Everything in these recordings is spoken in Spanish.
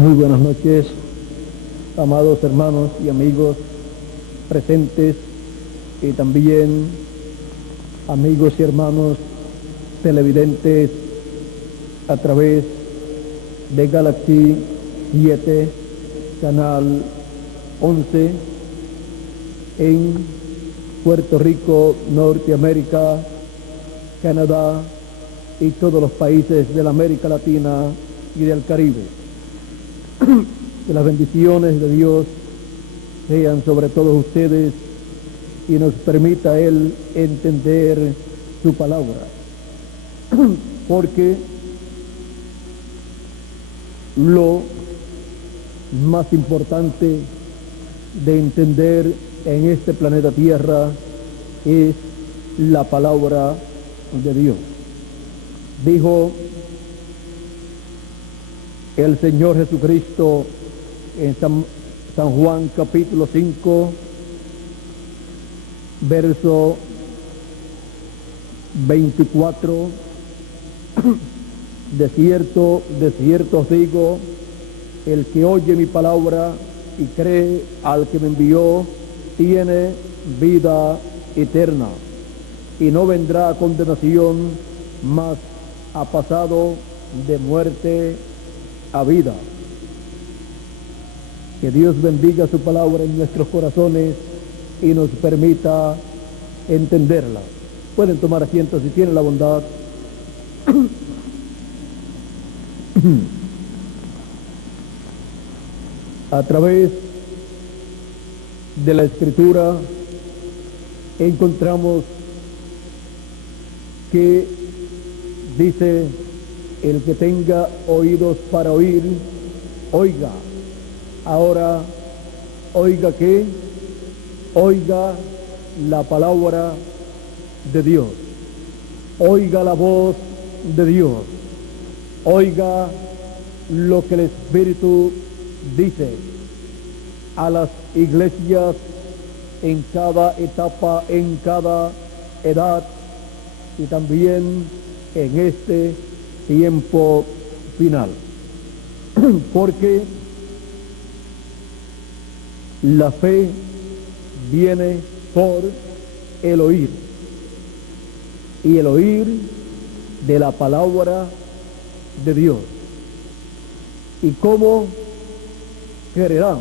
Muy buenas noches, amados hermanos y amigos presentes y también amigos y hermanos televidentes a través de Galaxy 7, canal 11 en Puerto Rico, Norteamérica, Canadá y todos los países de la América Latina y del Caribe. Que las bendiciones de Dios sean sobre todos ustedes y nos permita Él entender su palabra. Porque lo más importante de entender en este planeta Tierra es la palabra de Dios. Dijo el Señor Jesucristo en San Juan capítulo 5, verso 24, de cierto os digo, el que oye mi palabra y cree al que me envió, tiene vida eterna, y no vendrá a condenación, mas ha pasado de muerte a vida. Que Dios bendiga su palabra en nuestros corazones y nos permita entenderla. Pueden tomar asiento si tienen la bondad. A través de la Escritura encontramos que dice: el que tenga oídos para oír, oiga. Ahora, oiga ¿qué? Oiga la palabra de Dios. Oiga la voz de Dios. Oiga lo que el Espíritu dice a las iglesias en cada etapa, en cada edad y también en este tiempo final. Porque la fe viene por el oír, y el oír de la palabra de Dios. ¿Y cómo creerán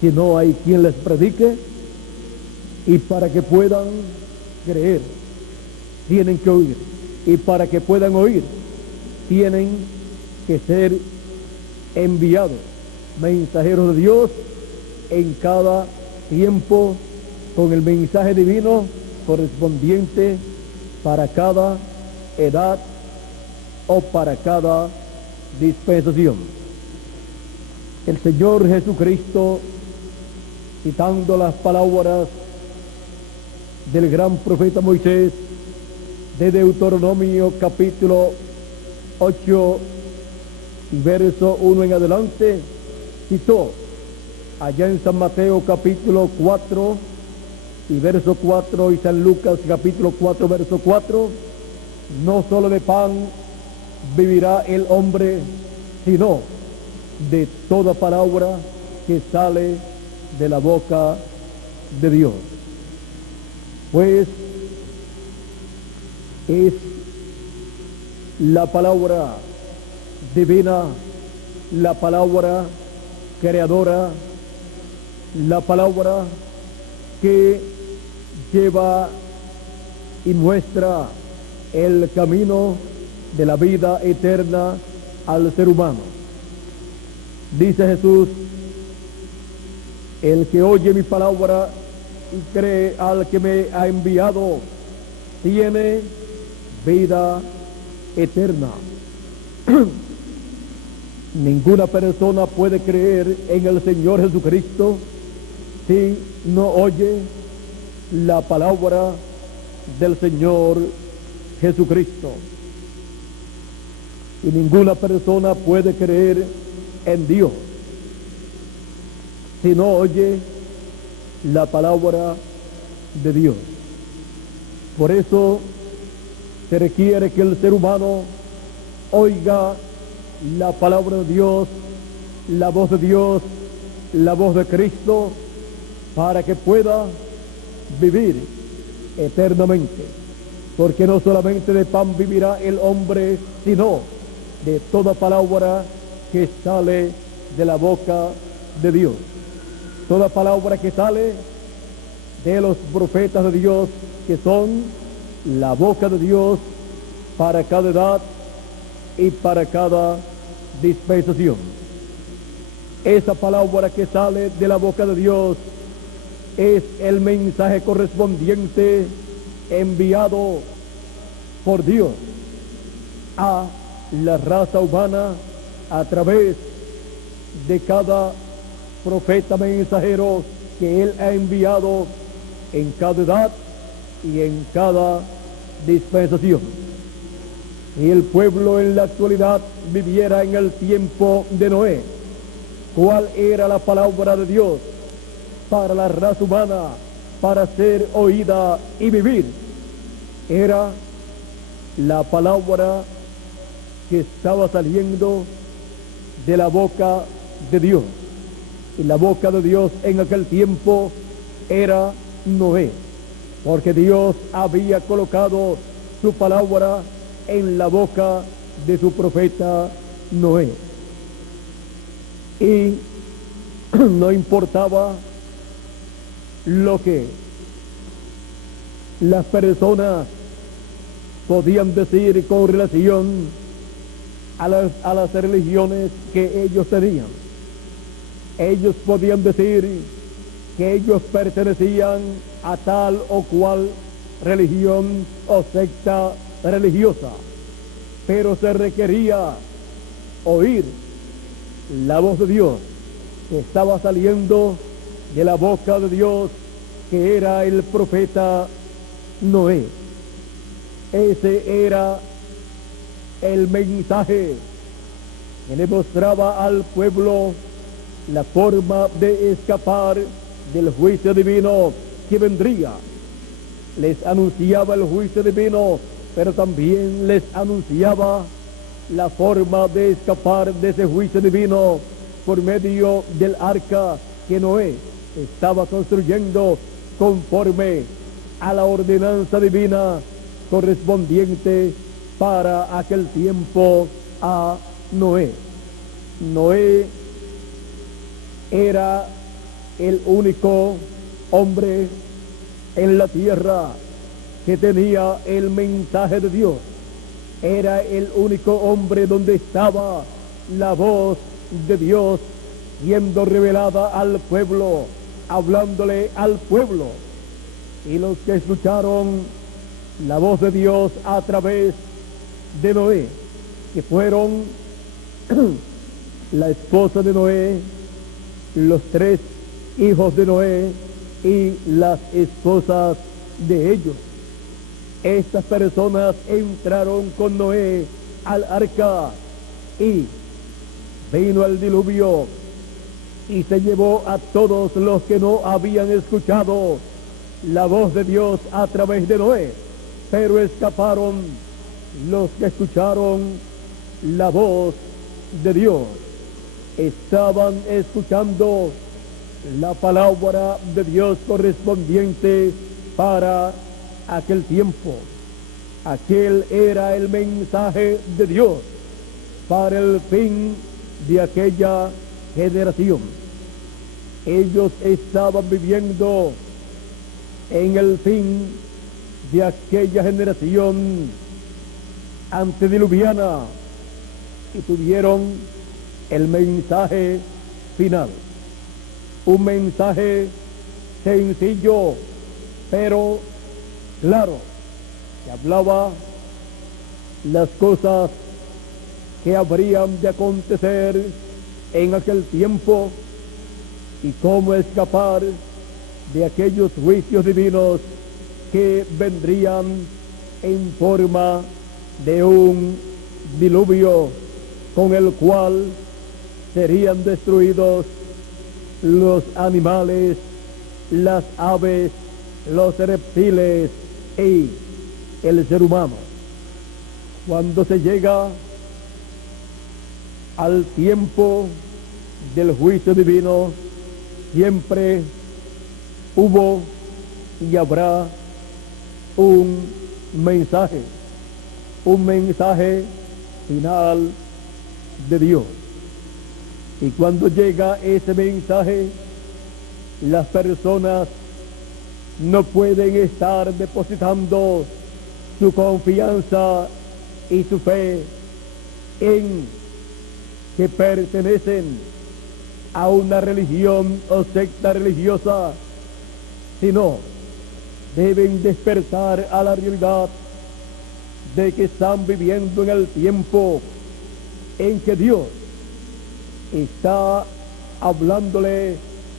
si no hay quien les predique? Y para que puedan creer, tienen que oír. Y para que puedan oír, tienen que ser enviados, mensajeros de Dios en cada tiempo, con el mensaje divino correspondiente para cada edad o para cada dispensación. El Señor Jesucristo, citando las palabras del gran profeta Moisés de Deuteronomio capítulo 8 y verso 1 en adelante, citó allá en San Mateo capítulo 4 y verso 4 y San Lucas capítulo 4 verso 4: no solo de pan vivirá el hombre, sino de toda palabra que sale de la boca de Dios. Pues es la palabra divina, la palabra creadora, la palabra que lleva y muestra el camino de la vida eterna al ser humano. Dice Jesús: el que oye mi palabra y cree al que me ha enviado, tiene vida eterna. Ninguna persona puede creer en el Señor Jesucristo si no oye la palabra del Señor Jesucristo. Y ninguna persona puede creer en Dios si no oye la palabra de Dios. Por eso se requiere que el ser humano oiga la palabra de Dios, la voz de Dios, la voz de Cristo, para que pueda vivir eternamente. Porque no solamente de pan vivirá el hombre, sino de toda palabra que sale de la boca de Dios. Toda palabra que sale de los profetas de Dios, que son la boca de Dios para cada edad y para cada dispensación. Esa palabra que sale de la boca de Dios es el mensaje correspondiente enviado por Dios a la raza humana a través de cada profeta mensajero que Él ha enviado en cada edad y en cada dispensación. Si el pueblo en la actualidad viviera en el tiempo de Noé, ¿cuál era la palabra de Dios para la raza humana para ser oída y vivir? Era la palabra que estaba saliendo de la boca de Dios. Y la boca de Dios en aquel tiempo era Noé, porque Dios había colocado su palabra en la boca de su profeta Noé. Y no importaba lo que las personas podían decir con relación a las religiones que ellos tenían. Ellos podían decir que ellos pertenecían a tal o cual religión o secta religiosa, pero se requería oír la voz de Dios que estaba saliendo de la boca de Dios, que era el profeta Noé. Ese era el mensaje que le mostraba al pueblo la forma de escapar del juicio divino que vendría. Les anunciaba el juicio divino, pero también les anunciaba la forma de escapar de ese juicio divino por medio del arca que Noé estaba construyendo conforme a la ordenanza divina correspondiente para aquel tiempo a Noé. Noé era el único hombre en la tierra que tenía el mensaje de Dios. Era el único hombre donde estaba la voz de Dios siendo revelada al pueblo, hablándole al pueblo. Y los que escucharon la voz de Dios a través de Noé, que fueron la esposa de Noé, los 3 hijos de Noé y las esposas de ellos. Estas personas entraron con Noé al arca y vino el diluvio y se llevó a todos los que no habían escuchado la voz de Dios a través de Noé, pero escaparon los que escucharon la voz de Dios. Estaban escuchando la palabra de Dios correspondiente para aquel tiempo. Aquel era el mensaje de Dios para el fin de aquella generación. Ellos estaban viviendo en el fin de aquella generación antediluviana y tuvieron el mensaje final. Un mensaje sencillo, pero claro, que hablaba las cosas que habrían de acontecer en aquel tiempo y cómo escapar de aquellos juicios divinos que vendrían en forma de un diluvio con el cual serían destruidos los animales, las aves, los reptiles y el ser humano. Cuando se llega Al tiempo del juicio divino siempre hubo y habrá un mensaje final de Dios. Y cuando llega ese mensaje, las personas no pueden estar depositando su confianza y su fe en que pertenecen a una religión o secta religiosa, sino deben despertar a la realidad de que están viviendo en el tiempo en que Dios está hablándole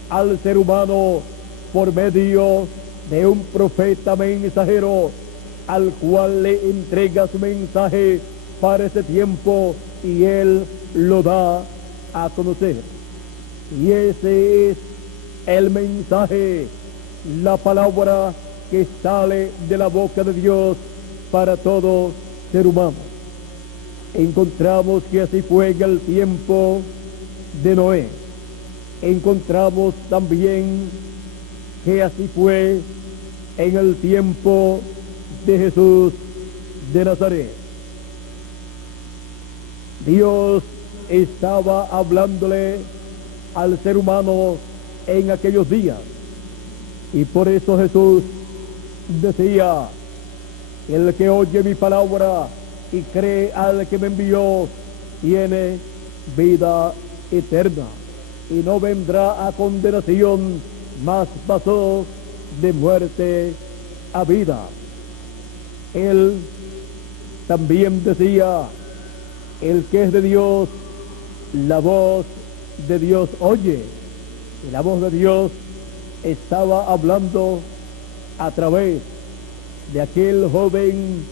al ser humano por medio de un profeta mensajero al cual le entrega su mensaje para ese tiempo y él lo da a conocer. Y ese es el mensaje, la palabra que sale de la boca de Dios para todo ser humano. Encontramos que así fue en el tiempo de Noé. Encontramos también que así fue en el tiempo de Jesús de Nazaret. Dios estaba hablándole al ser humano en aquellos días, y por eso Jesús decía: el que oye mi palabra y cree al que me envió tiene vida eterna y no vendrá a condenación, mas pasó de muerte a vida. Él también decía: el que es de Dios, la voz de Dios oye. Y la voz de Dios estaba hablando a través de aquel joven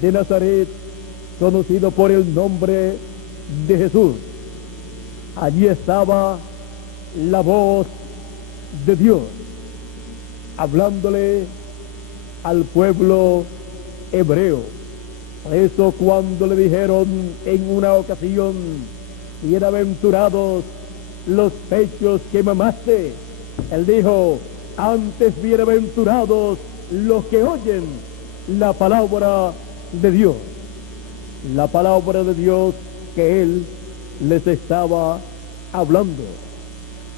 de Nazaret, conocido por el nombre de Jesús. Allí estaba la voz de Dios, hablándole al pueblo hebreo. Por eso cuando le dijeron en una ocasión: bienaventurados los pechos que mamaste, él dijo: antes bienaventurados los que oyen la palabra de Dios. La palabra de Dios que él les estaba hablando.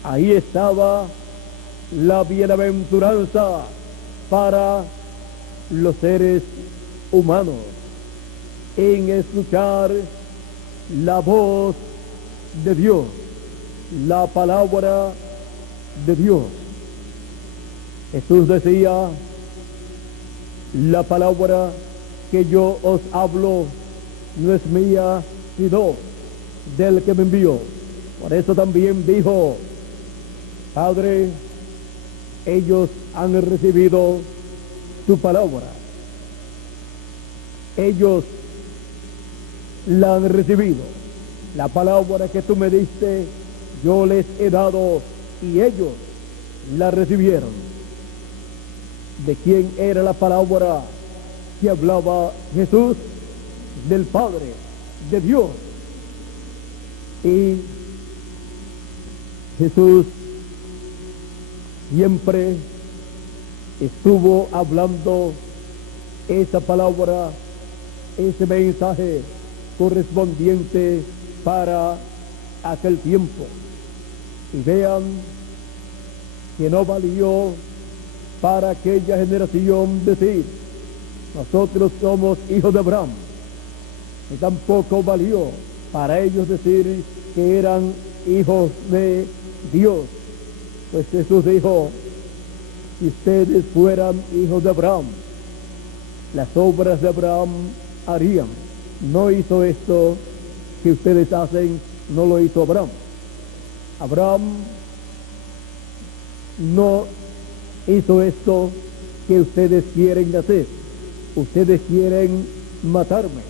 Ahí estaba la bienaventuranza para los seres humanos, en escuchar la voz de Dios, la palabra de Dios. Jesús decía: la palabra que yo os hablo no es mía, sino del que me envió. Por eso también dijo: Padre, ellos han recibido tu palabra, ellos la han recibido. La palabra que tú me diste, yo les he dado y ellos la recibieron. ¿De quién era la palabra que hablaba Jesús? Del Padre, de Dios. Y Jesús siempre estuvo hablando esa palabra, ese mensaje correspondiente para aquel tiempo. Y vean que no valió para aquella generación decir: nosotros somos hijos de Abraham. Y tampoco valió para ellos decir que eran hijos de Dios. Pues Jesús dijo: si ustedes fueran hijos de Abraham, las obras de Abraham harían. No hizo esto que ustedes hacen, no lo hizo Abraham. Abraham no hizo esto que ustedes quieren hacer. Ustedes quieren matarme.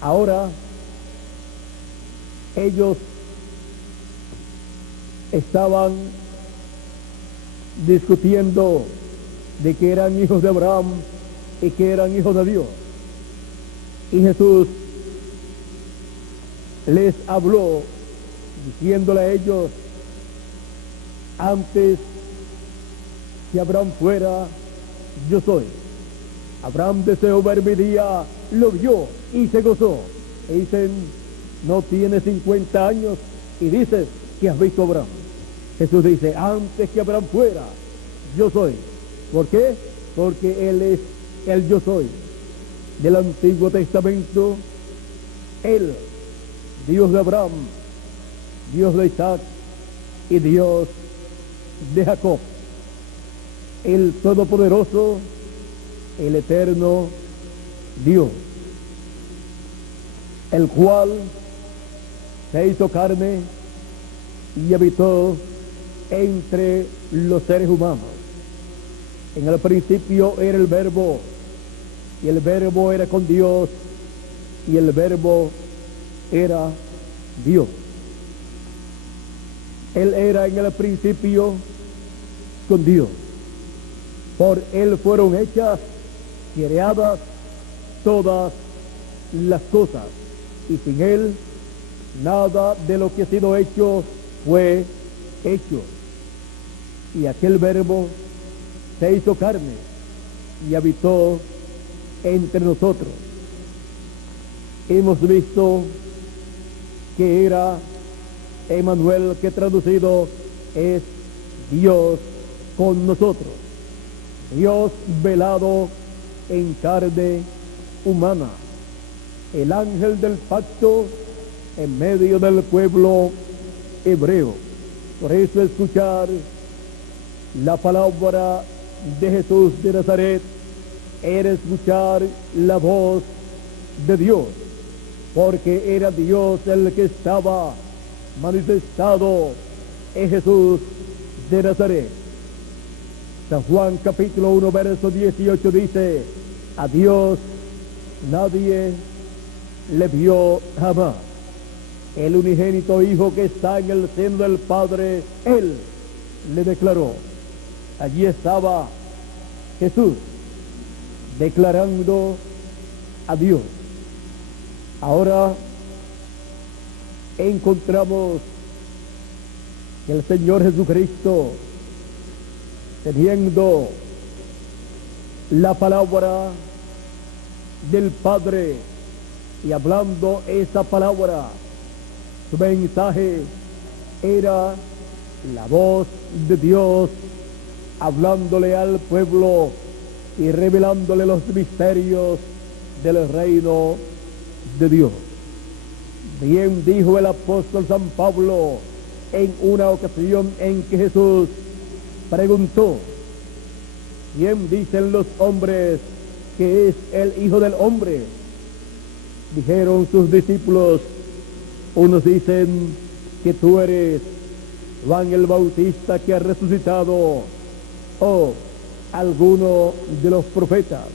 Ahora ellos estaban discutiendo de que eran hijos de Abraham y que eran hijos de Dios. Y Jesús les habló diciéndole a ellos: antes que Abraham fuera, yo soy. Abraham deseó ver mi día, lo vio y se gozó. E dicen: no tiene 50 años y dices que has visto a Abraham. Jesús dice: antes que Abraham fuera, yo soy. ¿Por qué? Porque Él es el yo soy del Antiguo Testamento. Él, Dios de Abraham, Dios de Isaac y Dios de Jacob. El Todopoderoso, el Eterno Dios, el cual se hizo carne y habitó entre los seres humanos. En el principio era el Verbo, y el Verbo era con Dios, y el Verbo era Dios. Él era en el principio con Dios. Por Él fueron hechas, creadas todas las cosas, y sin Él nada de lo que ha sido hecho fue hecho. Y aquel Verbo se hizo carne y habitó entre nosotros. Hemos visto que era Emmanuel, que traducido es Dios con nosotros. Dios velado en carne humana, el ángel del pacto en medio del pueblo hebreo. Por eso escuchar la palabra de Jesús de Nazaret era escuchar la voz de Dios, porque era Dios el que estaba manifestado en Jesús de Nazaret. San Juan capítulo 1 verso 18 dice: a Dios nadie le vio jamás. El unigénito Hijo que está en el seno del Padre, Él le declaró. Allí estaba Jesús declarando a Dios. Ahora encontramos que el Señor Jesucristo, teniendo la palabra del Padre y hablando esa palabra, su mensaje era la voz de Dios hablándole al pueblo y revelándole los misterios del reino de Dios. Bien dijo el apóstol San Pablo en una ocasión en que Jesús preguntó: ¿quién dicen los hombres que es el Hijo del Hombre? Dijeron sus discípulos: unos dicen que tú eres Juan el Bautista que ha resucitado, o alguno de los profetas.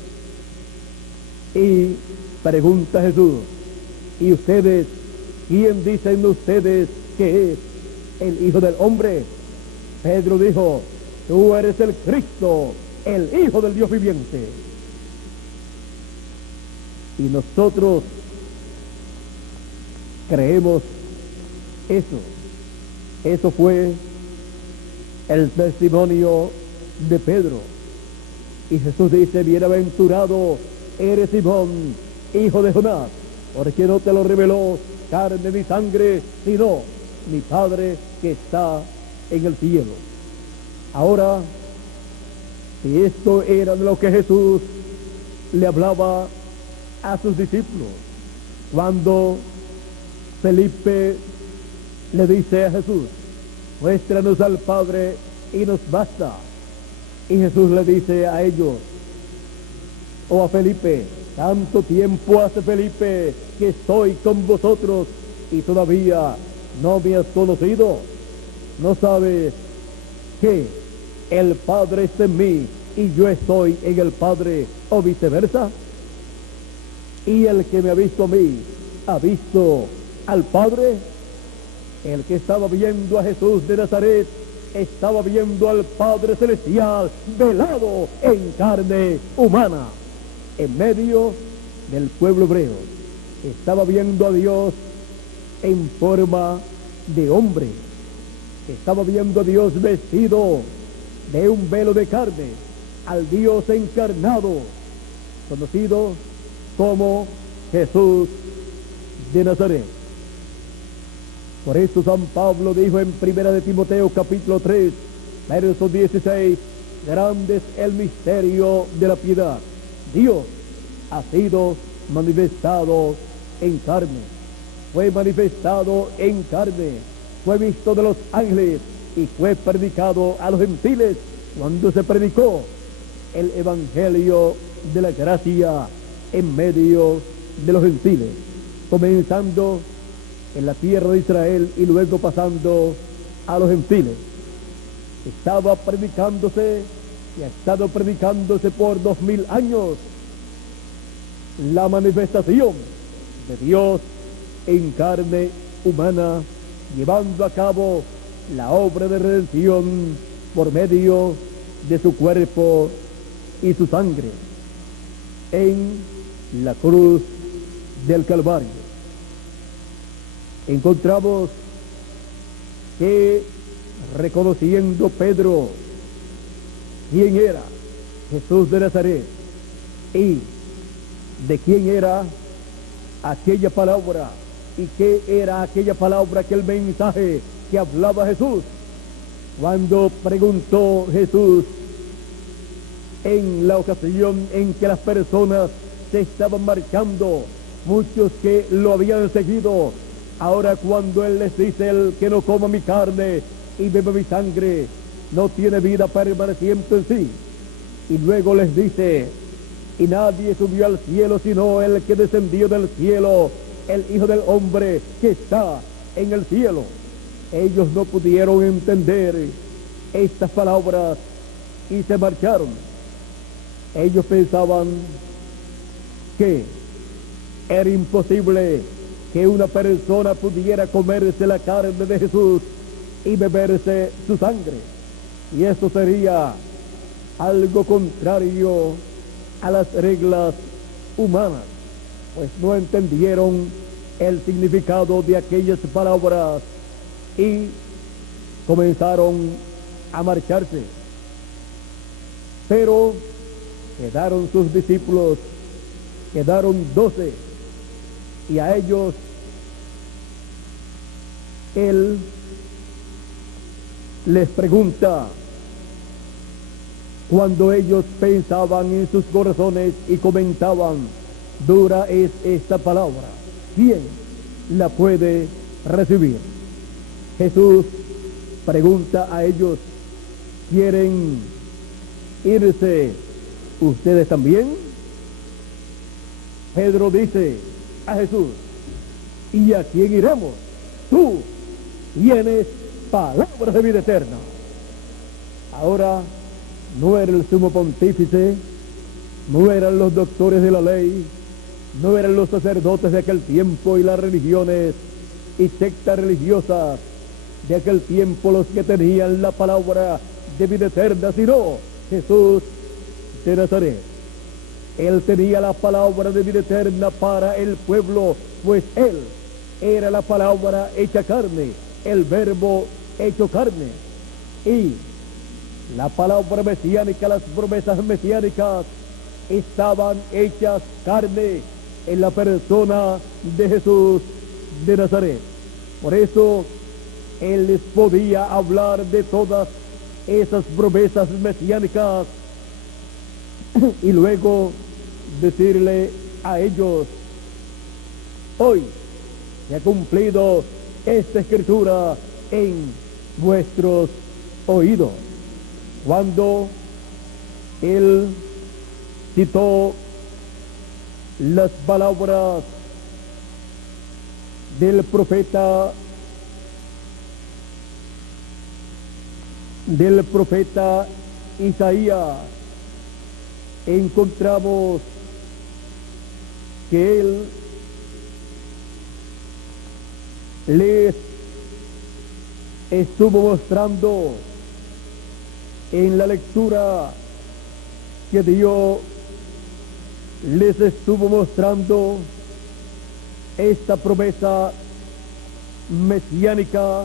Y pregunta Jesús: ¿y ustedes, quién dicen ustedes que es el Hijo del Hombre? Pedro dijo: tú eres el Cristo, el Hijo del Dios viviente. Y nosotros creemos eso. Eso fue el testimonio de Pedro. Y Jesús dice: bienaventurado eres Simón, hijo de Jonás, porque no te lo reveló carne ni sangre, sino mi Padre que está en el cielo. Ahora, si esto era lo que Jesús le hablaba a sus discípulos, cuando Felipe le dice a Jesús: muéstranos al Padre y nos basta. Y Jesús le dice a ellos, o a Felipe: tanto tiempo hace, Felipe, que estoy con vosotros y todavía no me has conocido. ¿No sabes que el Padre está en mí y yo estoy en el Padre, o viceversa? Y el que me ha visto a mí, ha visto al Padre. El que estaba viendo a Jesús de Nazaret estaba viendo al Padre Celestial velado en carne humana en medio del pueblo hebreo. Estaba viendo a Dios en forma de hombre. Estaba viendo a Dios vestido de un velo de carne, al Dios encarnado, conocido como Jesús de Nazaret. Por eso San Pablo dijo en 1 de Timoteo capítulo 3, verso 16, grande es el misterio de la piedad. Dios ha sido manifestado en carne, fue manifestado en carne, fue visto de los ángeles y fue predicado a los gentiles cuando se predicó el evangelio de la gracia en medio de los gentiles, comenzando en la tierra de Israel y luego pasando a los gentiles. Estaba predicándose y ha estado predicándose por 2000 años la manifestación de Dios en carne humana, llevando a cabo la obra de redención por medio de su cuerpo y su sangre en la cruz del Calvario. Encontramos que, reconociendo Pedro quién era Jesús de Nazaret y de quién era aquella palabra y qué era aquella palabra, aquel mensaje que hablaba Jesús, cuando preguntó Jesús en la ocasión en que las personas se estaban marchando, muchos que lo habían seguido. Ahora cuando Él les dice, el que no coma mi carne y beba mi sangre, no tiene vida permaneciente en sí. Y luego les dice, y nadie subió al cielo sino el que descendió del cielo, el Hijo del Hombre que está en el cielo. Ellos no pudieron entender estas palabras y se marcharon. Ellos pensaban que era imposible que una persona pudiera comerse la carne de Jesús y beberse su sangre, y eso sería algo contrario a las reglas humanas, pues no entendieron el significado de aquellas palabras y comenzaron a marcharse. Pero quedaron sus discípulos, quedaron 12, y a ellos Él les pregunta, cuando ellos pensaban en sus corazones y comentaban, dura es esta palabra, ¿quién la puede recibir? Jesús pregunta a ellos, ¿quieren irse ustedes también? Pedro dice a Jesús, ¿y a quién iremos? Tú tienes palabras de vida eterna. Ahora no era el sumo pontífice, no eran los doctores de la ley, no eran los sacerdotes de aquel tiempo y las religiones y sectas religiosas de aquel tiempo los que tenían la palabra de vida eterna, sino Jesús de Nazaret. Él tenía la palabra de vida eterna para el pueblo, pues Él era la palabra hecha carne, el verbo hecho carne. Y la palabra mesiánica, las promesas mesiánicas estaban hechas carne en la persona de Jesús de Nazaret. Por eso Él les podía hablar de todas esas promesas mesiánicas y luego decirle a ellos, hoy se ha cumplido esta escritura en vuestros oídos. Cuando Él citó las palabras del profeta Isaías, encontramos que Él les estuvo mostrando en la lectura que Dios les estuvo mostrando esta promesa mesiánica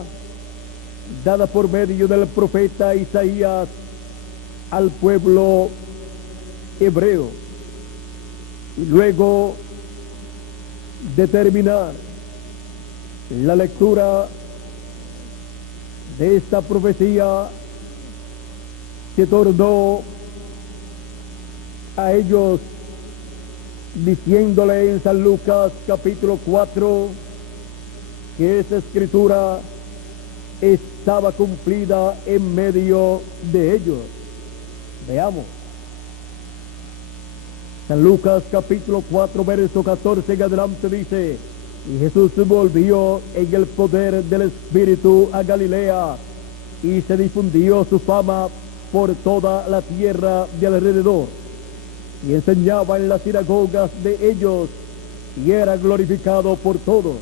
dada por medio del profeta Isaías al pueblo hebreo. Y luego de terminar la lectura de esta profecía, se tornó a ellos diciéndole en San Lucas capítulo 4 que esa escritura estaba cumplida en medio de ellos. Veamos. San Lucas capítulo 4 verso 14 en adelante dice: y Jesús volvió en el poder del Espíritu a Galilea, y se difundió su fama por toda la tierra de alrededor, y enseñaba en las sinagogas de ellos, y era glorificado por todos.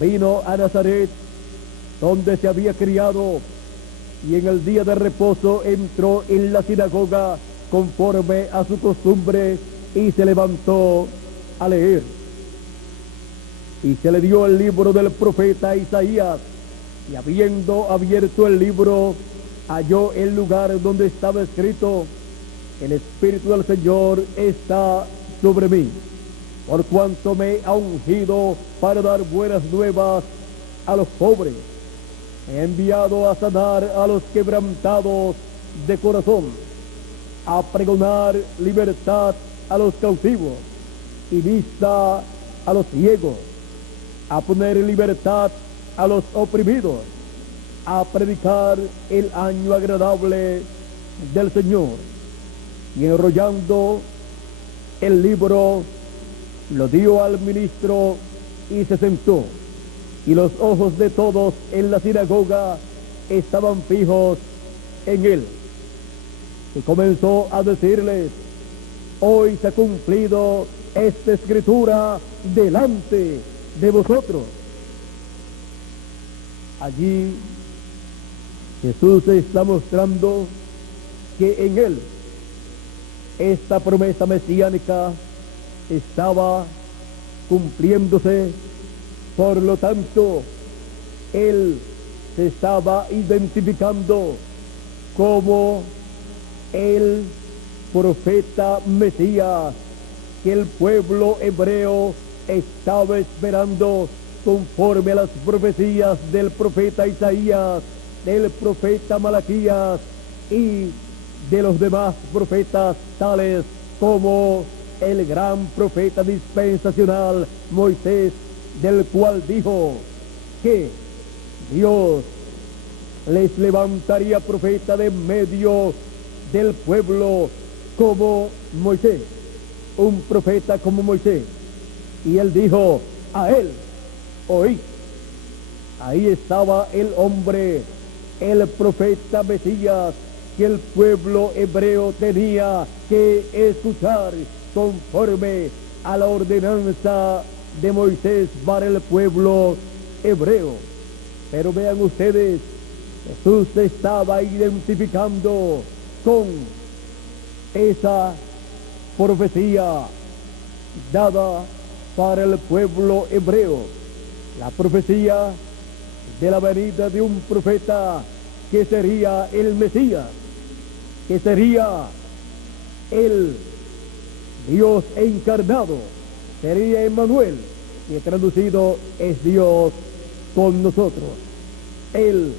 Vino a Nazaret, donde se había criado, y en el día de reposo entró en la sinagoga conforme a su costumbre, y se levantó a leer. Y se le dio el libro del profeta Isaías, y habiendo abierto el libro, halló el lugar donde estaba escrito: el Espíritu del Señor está sobre mí, por cuanto me ha ungido para dar buenas nuevas a los pobres. Me ha enviado a sanar a los quebrantados de corazón, a pregonar libertad a los cautivos y vista a los ciegos, a poner en libertad a los oprimidos, a predicar el año agradable del Señor. Y enrollando el libro, lo dio al ministro y se sentó. Y los ojos de todos en la sinagoga estaban fijos en él. Y comenzó a decirles: hoy se ha cumplido esta escritura delante de vosotros. Allí Jesús está mostrando que en él esta promesa mesiánica estaba cumpliéndose. Por lo tanto, él se estaba identificando como el profeta Mesías que el pueblo hebreo estaba esperando, conforme a las profecías del profeta Isaías, del profeta Malaquías y de los demás profetas, tales como el gran profeta dispensacional Moisés, del cual dijo que Dios les levantaría profeta de medio del pueblo como Moisés, un profeta como Moisés. Y él dijo: a él oí. Ahí estaba el hombre, el profeta Mesías, que el pueblo hebreo tenía que escuchar conforme a la ordenanza de Moisés para el pueblo hebreo. Pero vean ustedes, Jesús se estaba identificando con esa profecía dada para el pueblo hebreo, la profecía de la venida de un profeta que sería el Mesías, que sería el Dios encarnado, sería Emmanuel, que traducido es Dios con nosotros, el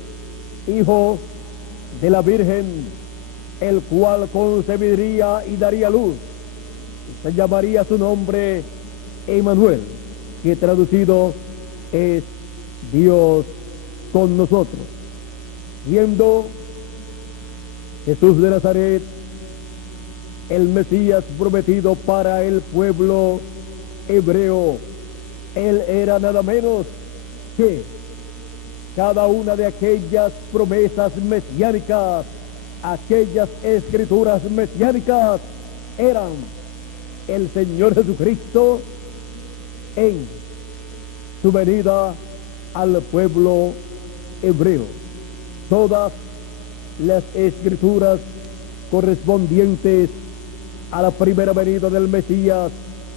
Hijo de la Virgen, el cual concebiría y daría luz, y se llamaría su nombre Emmanuel, que traducido es Dios con nosotros. Siendo Jesús de Nazaret el Mesías prometido para el pueblo hebreo, él era nada menos que cada una de aquellas promesas mesiánicas, aquellas escrituras mesiánicas, eran el Señor Jesucristo en su venida al pueblo hebreo. Todas las escrituras correspondientes a la primera venida del Mesías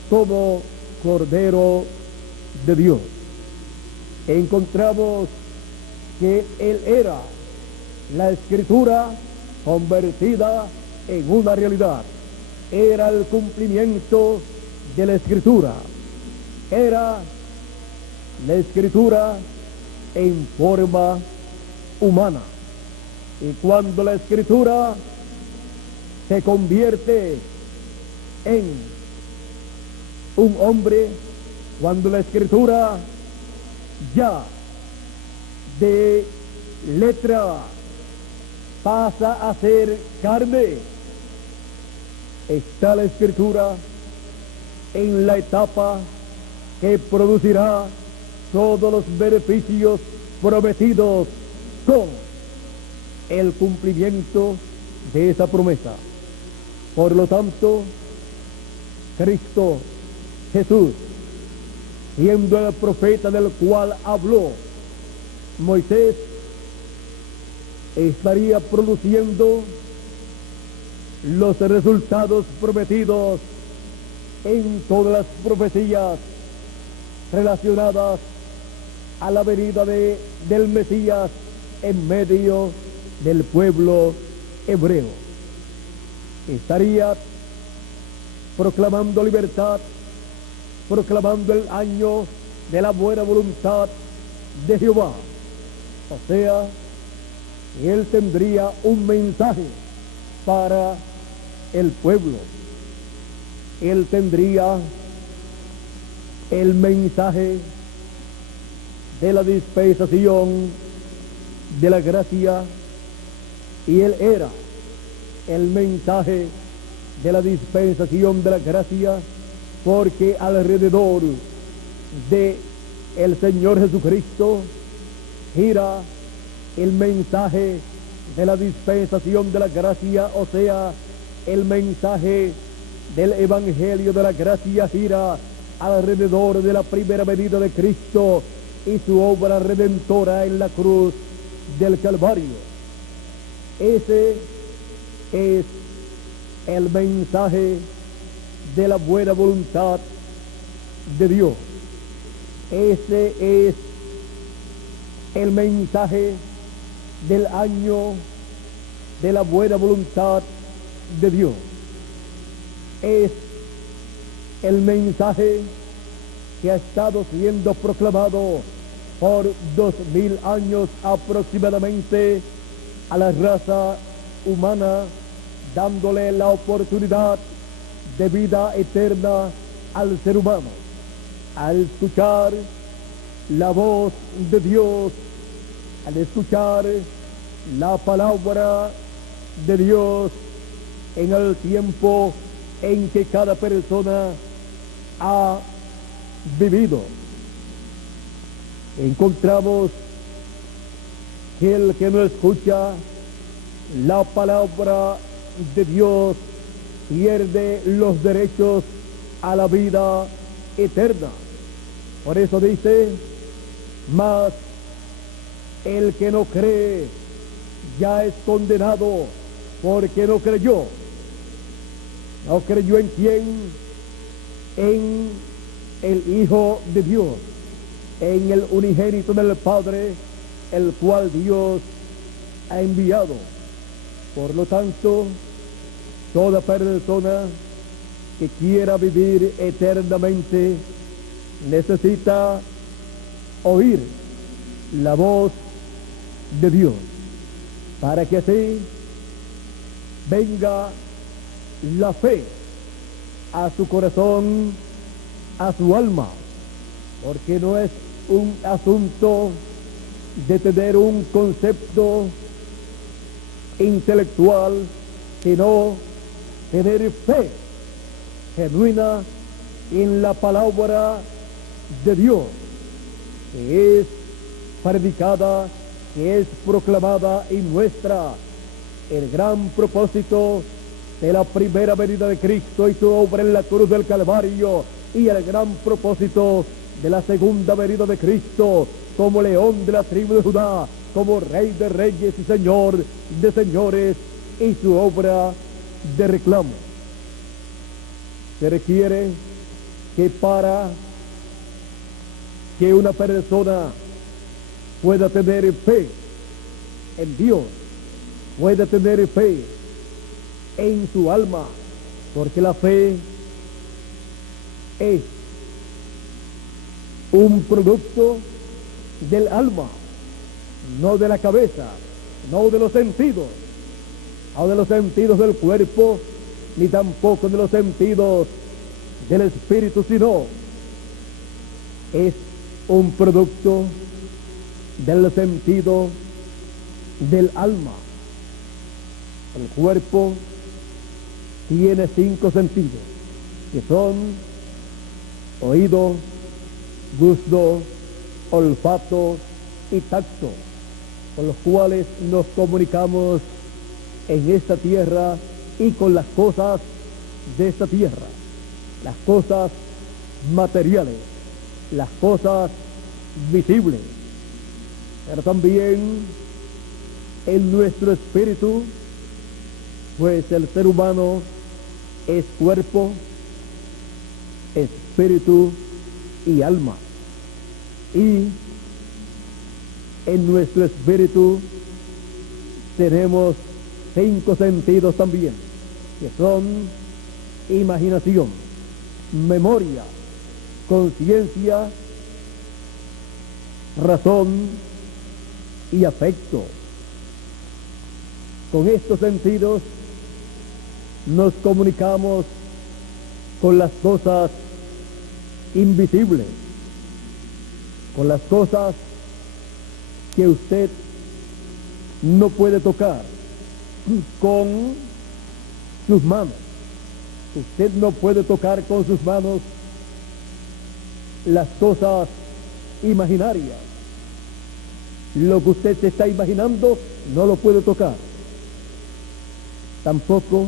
como Cordero de Dios. encontramos que Él era la Escritura convertida en una realidad. Era el cumplimiento de la Escritura. Era la Escritura en forma humana. Y cuando la Escritura se convierte en un hombre, cuando la Escritura ya de letra pasa a ser carne, está la Escritura en la etapa que producirá todos los beneficios prometidos con el cumplimiento de esa promesa. Por lo tanto, Cristo Jesús, siendo el profeta del cual habló Moisés, estaría produciendo los resultados prometidos en todas las profecías relacionadas a la venida del Mesías en medio del pueblo hebreo. Estaría proclamando libertad, proclamando el año de la buena voluntad de Jehová. O sea, él tendría un mensaje para el pueblo. Él tendría el mensaje de la dispensación de la gracia, y él era el mensaje de la dispensación de la gracia, porque alrededor de el Señor Jesucristo gira el mensaje de la dispensación de la gracia, o sea, el mensaje del Evangelio de la gracia gira alrededor de la primera venida de Cristo y su obra redentora en la cruz del Calvario. Ese es el mensaje de la buena voluntad de Dios. Ese es el mensaje del año de la buena voluntad de Dios. Es el mensaje que ha estado siendo proclamado por 2000 años aproximadamente a la raza humana, dándole la oportunidad de vida eterna al ser humano. Al escuchar la voz de Dios, al escuchar la palabra de Dios en el tiempo en que cada persona ha vivido, encontramos que el que no escucha la palabra de Dios pierde los derechos a la vida eterna. Por eso dice, mas el que no cree ya es condenado, porque no creyó. No creyó en quién, en el Hijo de Dios, en el unigénito del Padre, el cual Dios ha enviado. Por lo tanto, toda persona que quiera vivir eternamente necesita oír la voz de Dios, para que así venga la fe a su corazón, a su alma, porque no es un asunto de tener un concepto intelectual, sino tener fe genuina en la palabra de Dios, que es predicada, que es proclamada y muestra el gran propósito de la primera venida de Cristo y su obra en la cruz del Calvario, y el gran propósito de la segunda venida de Cristo como león de la tribu de Judá, como rey de reyes y señor de señores, y su obra de reclamo. Se requiere que para que una persona pueda tener fe en Dios, pueda tener fe en su alma, porque la fe es un producto del alma, no de la cabeza, no de los sentidos, no de los sentidos del cuerpo, ni tampoco de los sentidos del espíritu, sino es un producto del sentido del alma. El cuerpo tiene 5 sentidos, que son oído, gusto, olfato y tacto, con los cuales nos comunicamos en esta tierra y con las cosas de esta tierra, las cosas materiales, las cosas visibles, pero también en nuestro espíritu, pues el ser humano es cuerpo, espíritu y alma. Y en nuestro espíritu tenemos 5 sentidos también, que son imaginación, memoria, conciencia, razón y afecto. Con estos sentidos nos comunicamos con las cosas invisibles, con las cosas que usted no puede tocar con sus manos. Usted no puede tocar con sus manos las cosas imaginarias. Lo que usted se está imaginando no lo puede tocar. Tampoco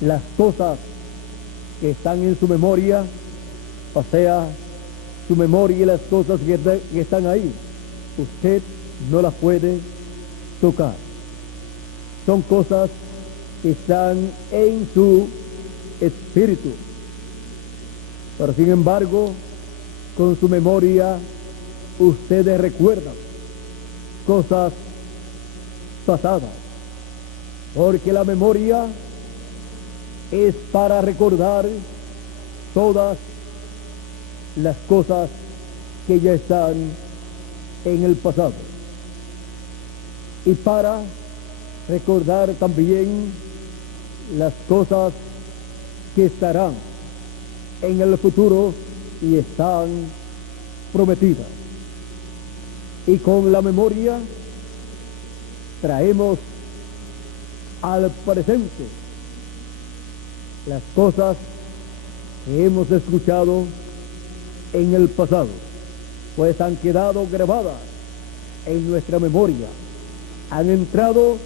las cosas que están en su memoria, o sea, su memoria y las cosas que están ahí, usted no las puede tocar. Son cosas que están en su espíritu. Pero sin embargo, con su memoria, ustedes recuerdan cosas pasadas, porque la memoria es para recordar todas las cosas que ya están en el pasado, y para recordar también las cosas que estarán en el futuro y están prometidas. Y con la memoria traemos al presente las cosas que hemos escuchado en el pasado, pues han quedado grabadas en nuestra memoria, han entrado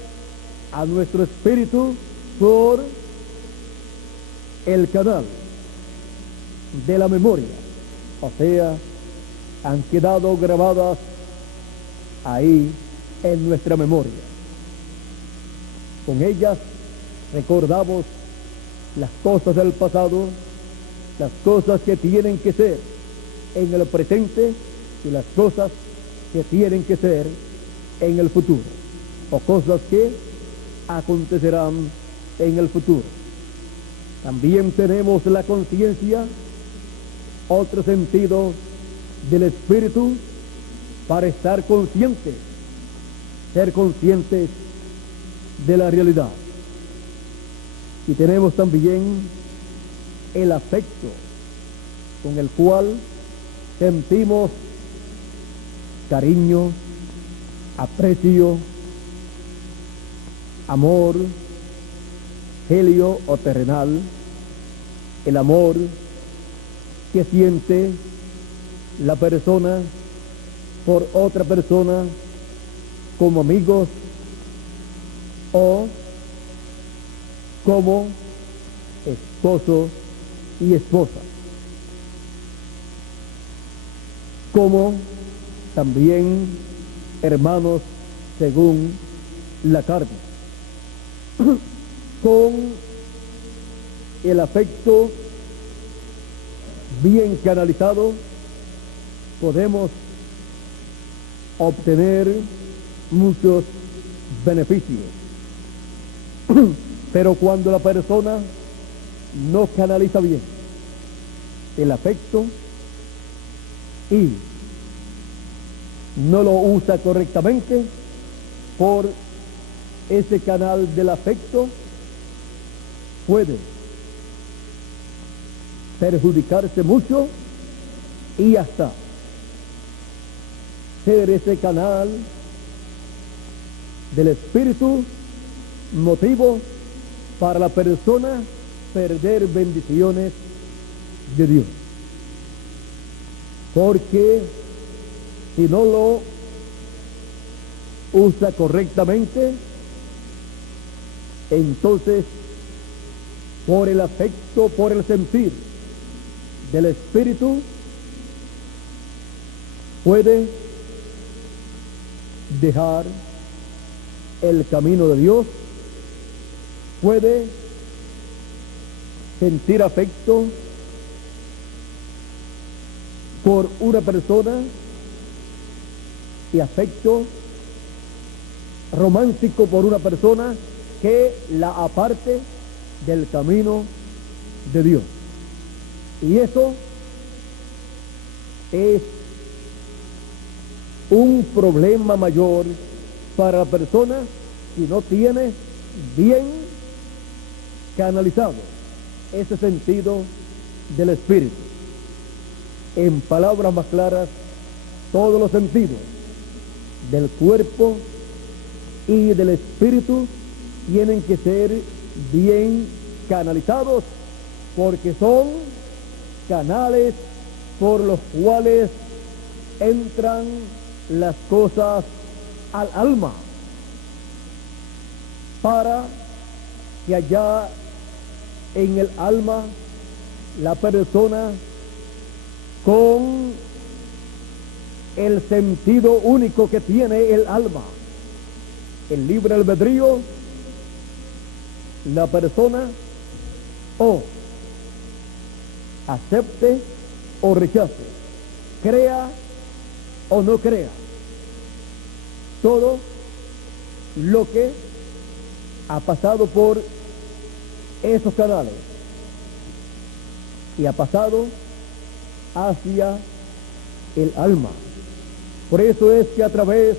a nuestro espíritu por el canal de la memoria, o sea, han quedado grabadas ahí en nuestra memoria. Con ellas recordamos las cosas del pasado, las cosas que tienen que ser en el presente y las cosas que tienen que ser en el futuro, o cosas que acontecerán en el futuro. También tenemos la conciencia, otro sentido del espíritu, para estar conscientes, ser conscientes de la realidad. Y tenemos también el afecto, con el cual sentimos cariño, aprecio, amor, helio o terrenal, el amor que siente la persona por otra persona como amigos o como esposo y esposa, como también hermanos según la carne. Con el afecto bien canalizado podemos obtener muchos beneficios. Pero cuando la persona no canaliza bien el afecto y no lo usa correctamente, por ese canal del afecto puede perjudicarse mucho y hasta ser ese canal del espíritu motivo para la persona perder bendiciones de Dios. Porque si no lo usa correctamente, entonces por el afecto, por el sentir del espíritu, puede dejar el camino de Dios, puede sentir afecto por una persona y afecto romántico por una persona que la aparte del camino de Dios. Y eso es un problema mayor para la persona si no tiene bien canalizado ese sentido del espíritu. En palabras más claras, todos los sentidos del cuerpo y del espíritu tienen que ser bien canalizados, porque son canales por los cuales entran las cosas al alma, para que allá en el alma la persona, con el sentido único que tiene el alma, el libre albedrío, la persona o acepte o rechace, crea o no crea, todo lo que ha pasado por esos canales y ha pasado hacia el alma. Por eso es que a través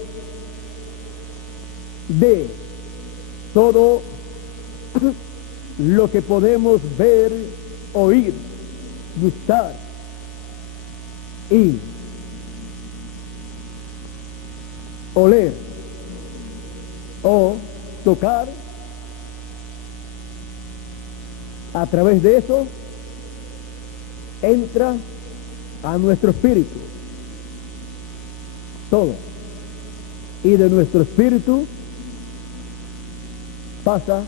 de todo lo que podemos ver, oír, gustar y oler o tocar, a través de eso entra a nuestro espíritu todo, y de nuestro espíritu pasa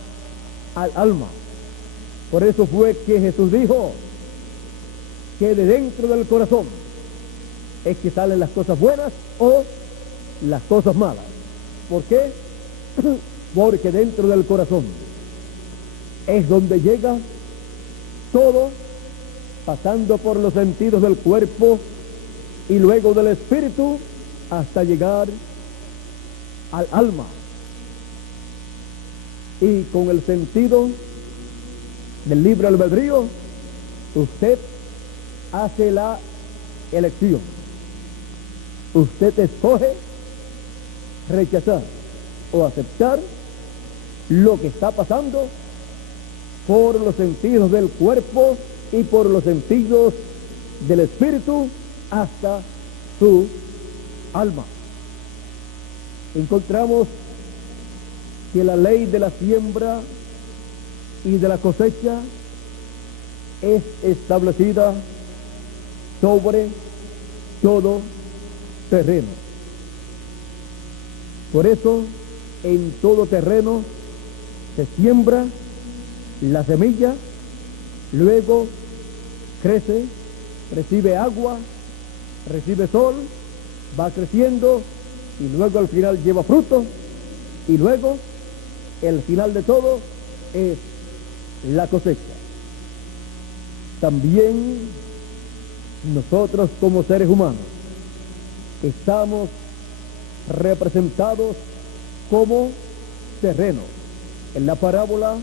al alma. Por eso fue que Jesús dijo que de dentro del corazón es que salen las cosas buenas o las cosas malas. ¿Por qué? Porque dentro del corazón es donde llega todo, pasando por los sentidos del cuerpo y luego del espíritu hasta llegar al alma. Y con el sentido del libre albedrío, usted hace la elección. Usted escoge rechazar o aceptar lo que está pasando por los sentidos del cuerpo y por los sentidos del espíritu hasta su alma. Encontramos que la ley de la siembra y de la cosecha es establecida sobre todo terreno. Por eso, en todo terreno se siembra la semilla, luego crece, recibe agua, recibe sol, va creciendo y luego al final lleva fruto, y luego el final de todo es la cosecha. También nosotros como seres humanos estamos representados como terreno. En la parábola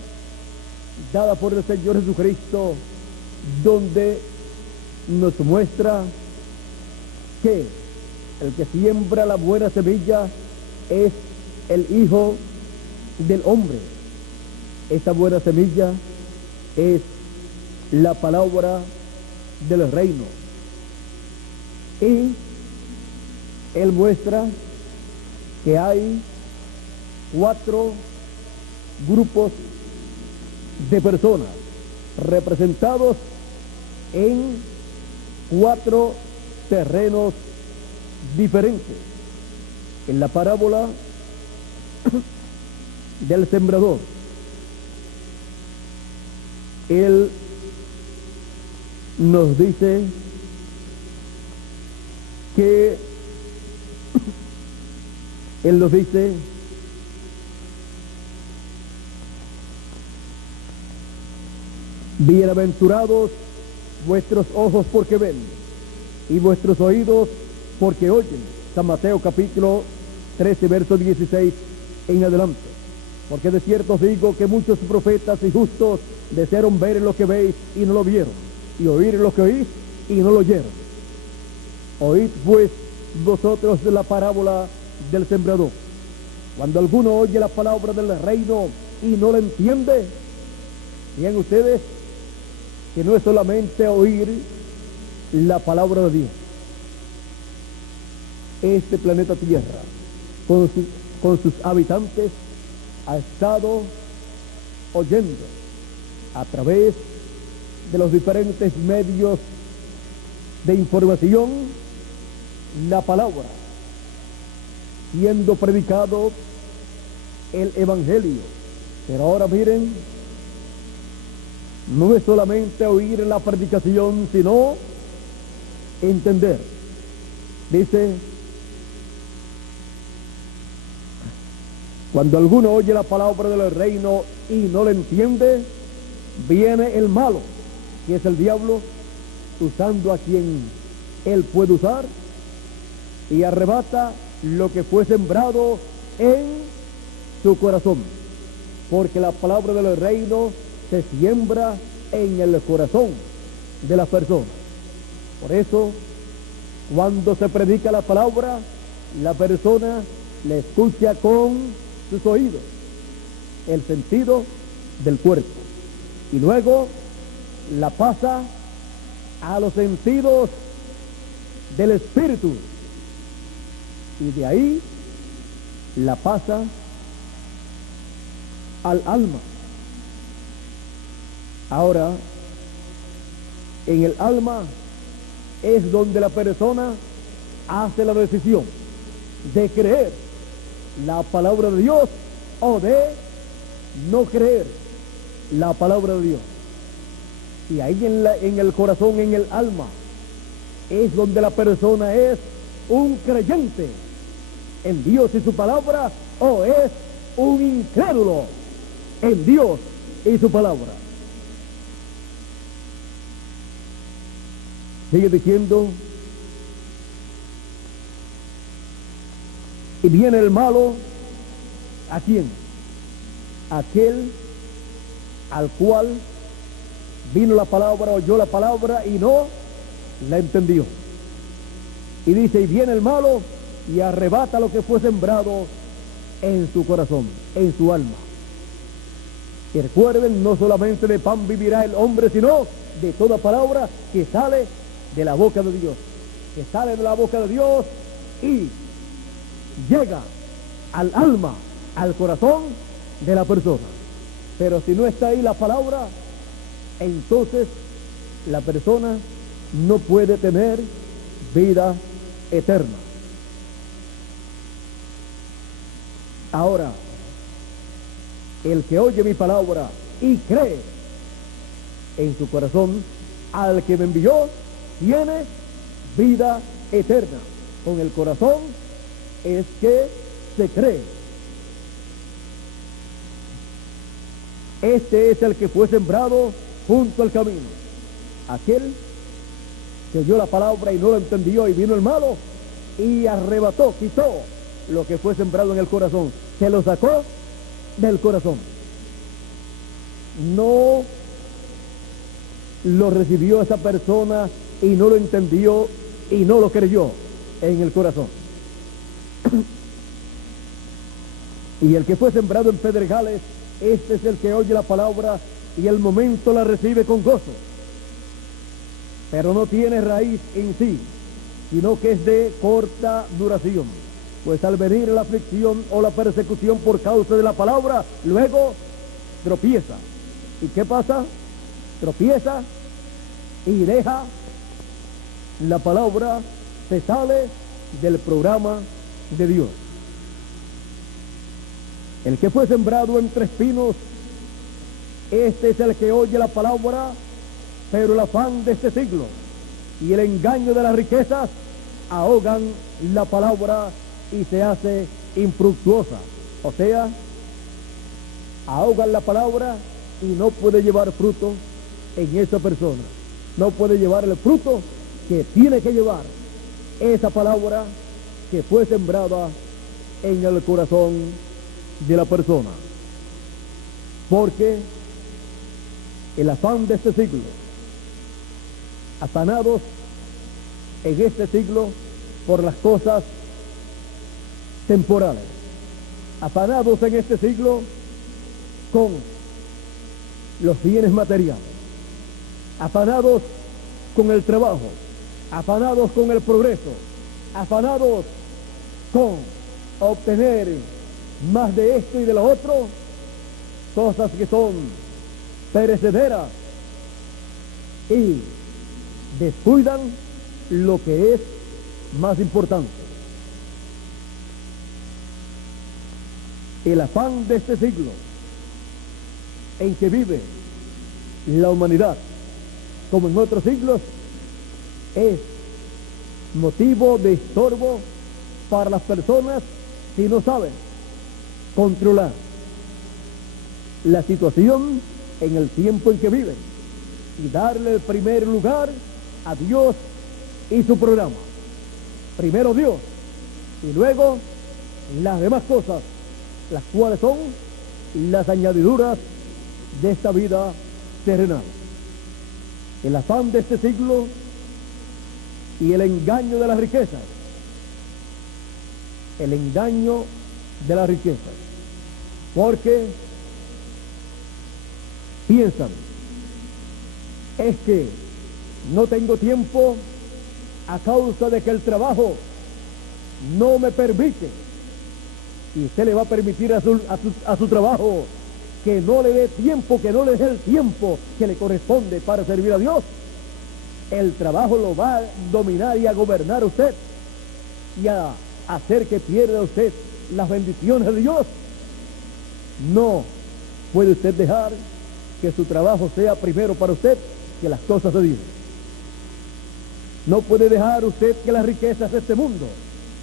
dada por el Señor Jesucristo, donde nos muestra que el que siembra la buena semilla es el Hijo del Hombre. Esta buena semilla es la palabra del reino. Y él muestra que hay 4 grupos de personas representados en 4 terrenos diferentes. En la parábola del sembrador, él nos dice que él nos dice bienaventurados vuestros ojos porque ven y vuestros oídos porque oyen. San Mateo capítulo 13 verso 16 en adelante. Porque de cierto os digo que muchos profetas y justos desearon ver lo que veis y no lo vieron, y oír lo que oís y no lo oyeron. Oíd pues vosotros la parábola del sembrador. Cuando alguno oye la palabra del reino y no la entiende, vean ustedes que no es solamente oír la palabra de Dios. Este planeta Tierra, con sus habitantes, ha estado oyendo a través de los diferentes medios de información la palabra, siendo predicado el evangelio. Pero ahora miren, no es solamente oír la predicación, sino entender. Dice, cuando alguno oye la palabra del reino y no la entiende, viene el malo, que es el diablo, usando a quien él puede usar, y arrebata lo que fue sembrado en su corazón. Porque la palabra del reino se siembra en el corazón de las personas. Por eso, cuando se predica la palabra, la persona la escucha con sus oídos, el sentido del cuerpo, y luego la pasa a los sentidos del espíritu, y de ahí la pasa al alma. Ahora, en el alma es donde la persona hace la decisión de creer la palabra de Dios o de no creer la palabra de Dios. Y ahí en el corazón, en el alma, es donde la persona es un creyente en Dios y su palabra, o es un incrédulo en Dios y su palabra. Sigue diciendo, y viene el malo, ¿a quién? Aquel al cual vino la palabra, oyó la palabra y no la entendió. Y dice, y viene el malo y arrebata lo que fue sembrado en su corazón, en su alma. Y recuerden, no solamente de pan vivirá el hombre, sino de toda palabra que sale de la boca de Dios, que sale de la boca de Dios y llega al alma, al corazón de la persona. Pero si no está ahí la palabra, entonces la persona no puede tener vida eterna. Ahora, el que oye mi palabra y cree en su corazón al que me envió, tiene vida eterna. Con el corazón es que se cree. Este es el que fue sembrado junto al camino. Aquel que oyó la palabra y no la entendió, y vino el malo y arrebató, quitó lo que fue sembrado en el corazón. Se lo sacó del corazón. No lo recibió esa persona y no lo entendió y no lo creyó en el corazón. Y el que fue sembrado en pedregales, este es el que oye la palabra y al momento la recibe con gozo, pero no tiene raíz en sí, sino que es de corta duración, pues al venir la aflicción o la persecución por causa de la palabra, luego tropieza. ¿Y qué pasa? Tropieza y deja la palabra, se sale del programa de Dios. El que fue sembrado entre espinos, este es el que oye la palabra, pero el afán de este siglo y el engaño de las riquezas ahogan la palabra y se hace infructuosa. O sea, ahogan la palabra y no puede llevar fruto en esa persona. No puede llevar el fruto que tiene que llevar esa palabra que fue sembrada en el corazón de la persona. Porque el afán de este siglo, afanados en este siglo por las cosas temporales, afanados en este siglo con los bienes materiales, afanados con el trabajo, afanados con el progreso, afanados con obtener más de esto y de lo otro, cosas que son perecederas, y descuidan lo que es más importante. El afán de este siglo en que vive la humanidad, como en otros siglos, es motivo de estorbo para las personas si no saben controlar la situación en el tiempo en que viven y darle el primer lugar a Dios y su programa. Primero Dios y luego las demás cosas, las cuales son las añadiduras de esta vida terrenal. El afán de este siglo y el engaño de las riquezas, el engaño de las riquezas, porque piensan, es que no tengo tiempo a causa de que el trabajo no me permite, y usted le va a permitir a su trabajo que no le dé tiempo, que no le dé el tiempo que le corresponde para servir a Dios. El trabajo lo va a dominar y a gobernar usted y a hacer que pierda usted las bendiciones de Dios. No puede usted dejar que su trabajo sea primero para usted que las cosas de Dios. No puede dejar usted que las riquezas de este mundo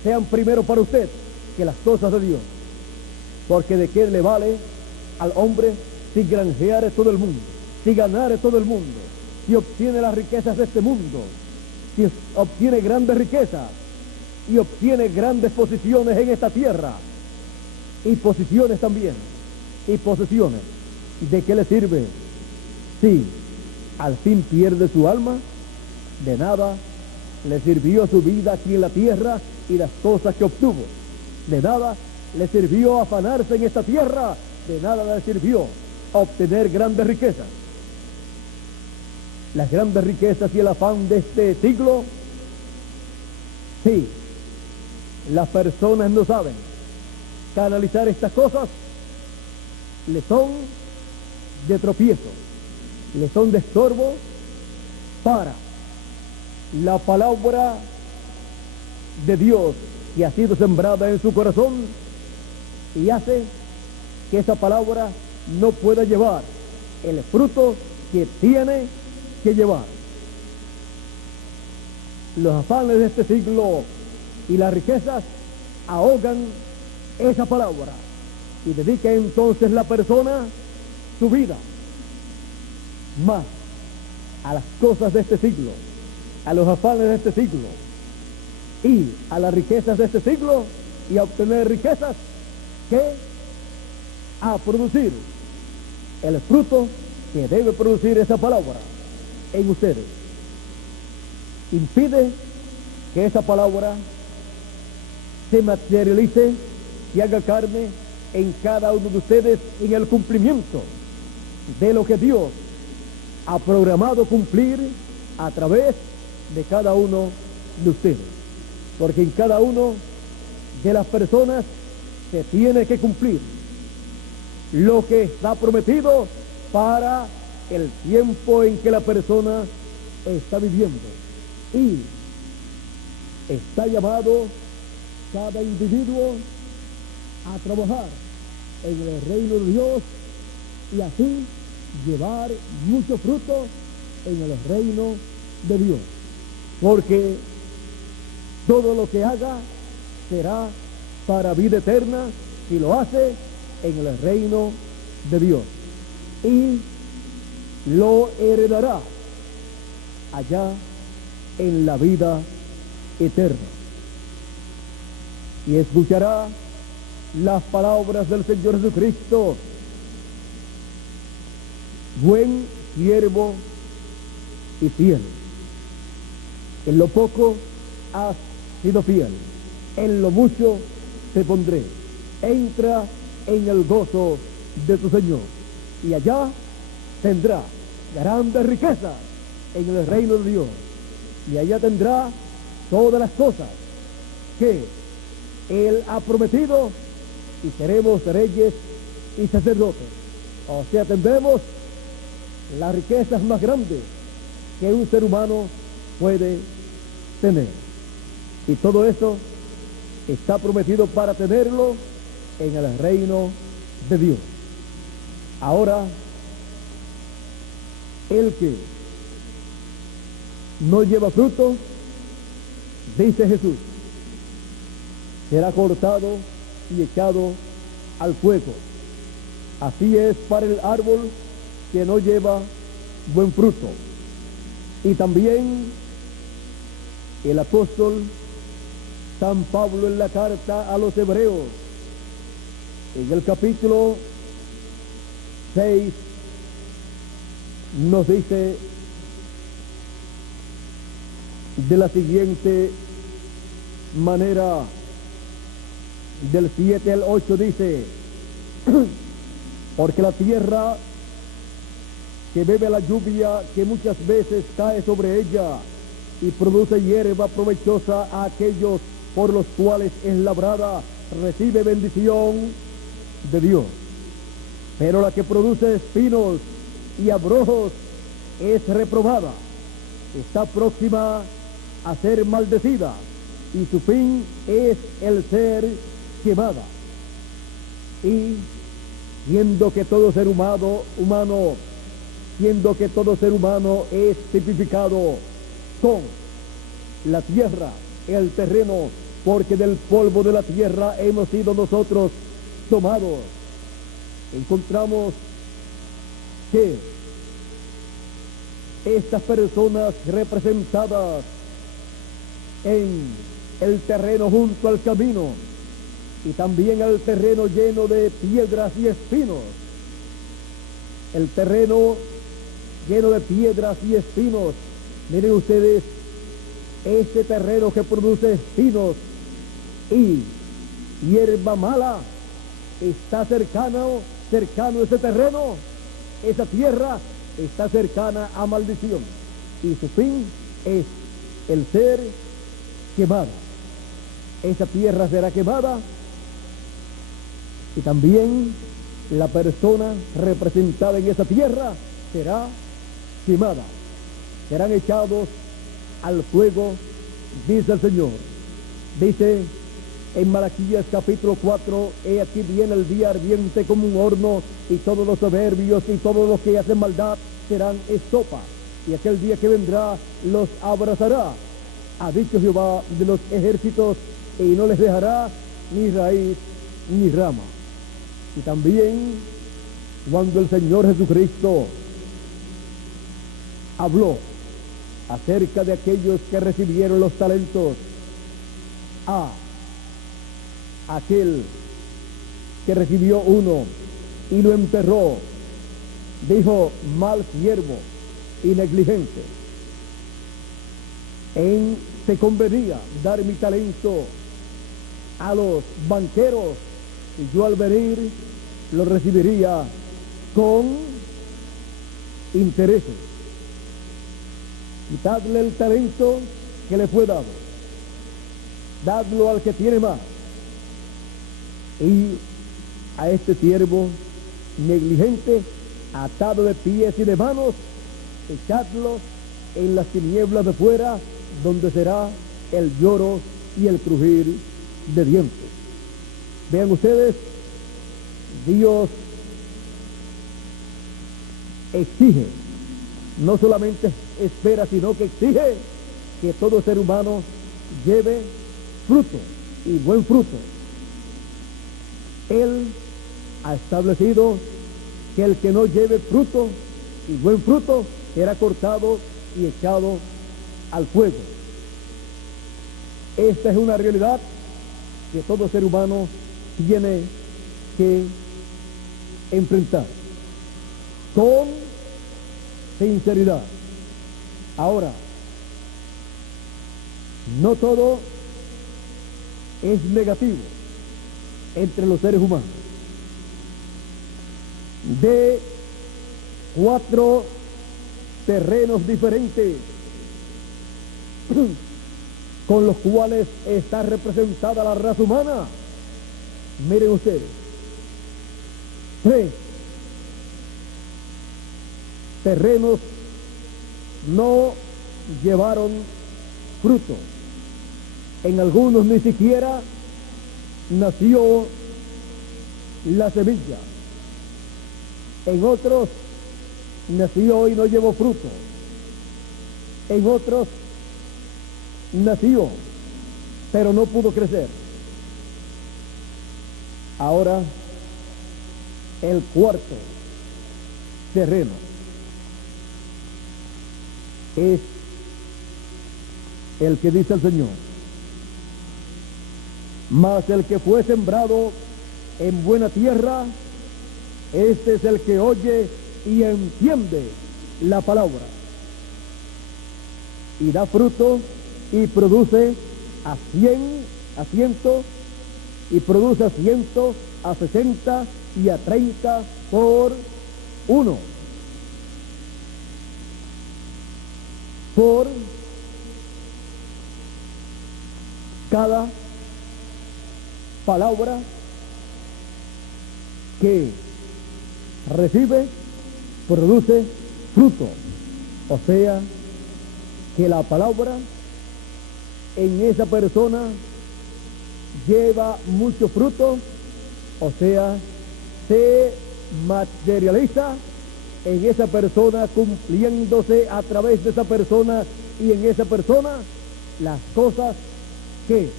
sean primero para usted que las cosas de Dios. Porque de qué le vale al hombre si granjeare todo el mundo, si ganare todo el mundo, si obtiene las riquezas de este mundo, si obtiene grandes riquezas y obtiene grandes posiciones en esta tierra, y posiciones también, y posesiones. ¿De qué le sirve si al fin pierde su alma? De nada le sirvió su vida aquí en la tierra y las cosas que obtuvo. De nada le sirvió afanarse en esta tierra, de nada le sirvió obtener grandes riquezas. Las grandes riquezas y el afán de este siglo, sí, las personas no saben canalizar estas cosas, le son de tropiezo, le son de estorbo para la palabra de Dios que ha sido sembrada en su corazón, y hace que esa palabra no pueda llevar el fruto que tiene que llevar. Los afanes de este siglo y las riquezas ahogan esa palabra y dedica entonces la persona su vida más a las cosas de este siglo, a los afanes de este siglo y a las riquezas de este siglo y a obtener riquezas que a producir el fruto que debe producir esa palabra en ustedes. Impide que esa palabra se materialice y haga carne en cada uno de ustedes en el cumplimiento de lo que Dios ha programado cumplir a través de cada uno de ustedes. Porque en cada uno de las personas se tiene que cumplir lo que está prometido para el tiempo en que la persona está viviendo. Y está llamado cada individuo a trabajar en el reino de Dios y así llevar mucho fruto en el reino de Dios. Porque todo lo que haga será para vida eterna si lo hace en el reino de Dios. Y lo heredará allá en la vida eterna. Y escuchará las palabras del Señor Jesucristo: buen siervo y fiel. En lo poco has sido fiel, en lo mucho te pondré. Entra en el gozo de tu Señor, y allá tendrá grandes riquezas en el reino de Dios, y allá tendrá todas las cosas que Él ha prometido, y seremos reyes y sacerdotes. O sea, tendremos las riquezas más grandes que un ser humano puede tener. Y todo eso está prometido para tenerlo en el reino de Dios. Ahora, el que no lleva fruto, dice Jesús, será cortado y echado al fuego. Así es para el árbol que no lleva buen fruto. Y también el apóstol San Pablo en la carta a los Hebreos, en el capítulo 6, nos dice de la siguiente manera, del 7 al 8 dice: porque la tierra que bebe la lluvia que muchas veces cae sobre ella y produce hierba provechosa a aquellos por los cuales es labrada, recibe bendición de Dios. Pero la que produce espinos y abrojos es reprobada, está próxima a ser maldecida, y su fin es el ser quemada. Y siendo que todo ser humano es tipificado con la tierra, el terreno, porque del polvo de la tierra hemos sido nosotros tomados, encontramos que estas personas representadas en el terreno junto al camino y también el terreno lleno de piedras y espinos, el terreno lleno de piedras y espinos, miren ustedes, este terreno que produce espinos y hierba mala, está cercano ese terreno, esa tierra está cercana a maldición, y su fin es el ser quemada. Esa tierra será quemada, y también la persona representada en esa tierra será quemada. Serán echados al fuego, dice el Señor. Dice en Malaquías capítulo 4, he aquí viene el día ardiente como un horno, y todos los soberbios y todos los que hacen maldad serán estopa, y aquel día que vendrá los abrazará, ha dicho Jehová de los ejércitos, y no les dejará ni raíz ni rama. Y también cuando el Señor Jesucristo habló acerca de aquellos que recibieron los talentos, aquel que recibió uno y lo enterró, dijo: mal siervo y negligente, te convenía dar mi talento a los banqueros y yo al venir lo recibiría con intereses. Quitadle el talento que le fue dado, dadlo al que tiene más, y a este siervo negligente, atado de pies y de manos, echadlo en las tinieblas de fuera, donde será el lloro y el crujir de dientes. Vean ustedes, Dios exige, no solamente espera, sino que exige que todo ser humano lleve fruto y buen fruto. Él ha establecido que el que no lleve fruto y buen fruto será cortado y echado al fuego. Esta es una realidad que todo ser humano tiene que enfrentar con sinceridad. Ahora, no todo es negativo entre los seres humanos. De 4 terrenos diferentes con los cuales está representada la raza humana, miren ustedes, 3 terrenos no llevaron fruto. En algunos ni siquiera nació la semilla. En otros nació y no llevó fruto. En otros nació, pero no pudo crecer. Ahora, el 4º terreno es el que dice el Señor: mas el que fue sembrado en buena tierra, este es el que oye y entiende la palabra, y da fruto y produce a 100, a 100, y produce a 100, a 60 y a 30 por uno. Por cada palabra que recibe, produce fruto. O sea, que la palabra en esa persona lleva mucho fruto, o sea, se materializa en esa persona, cumpliéndose a través de esa persona y en esa persona las cosas que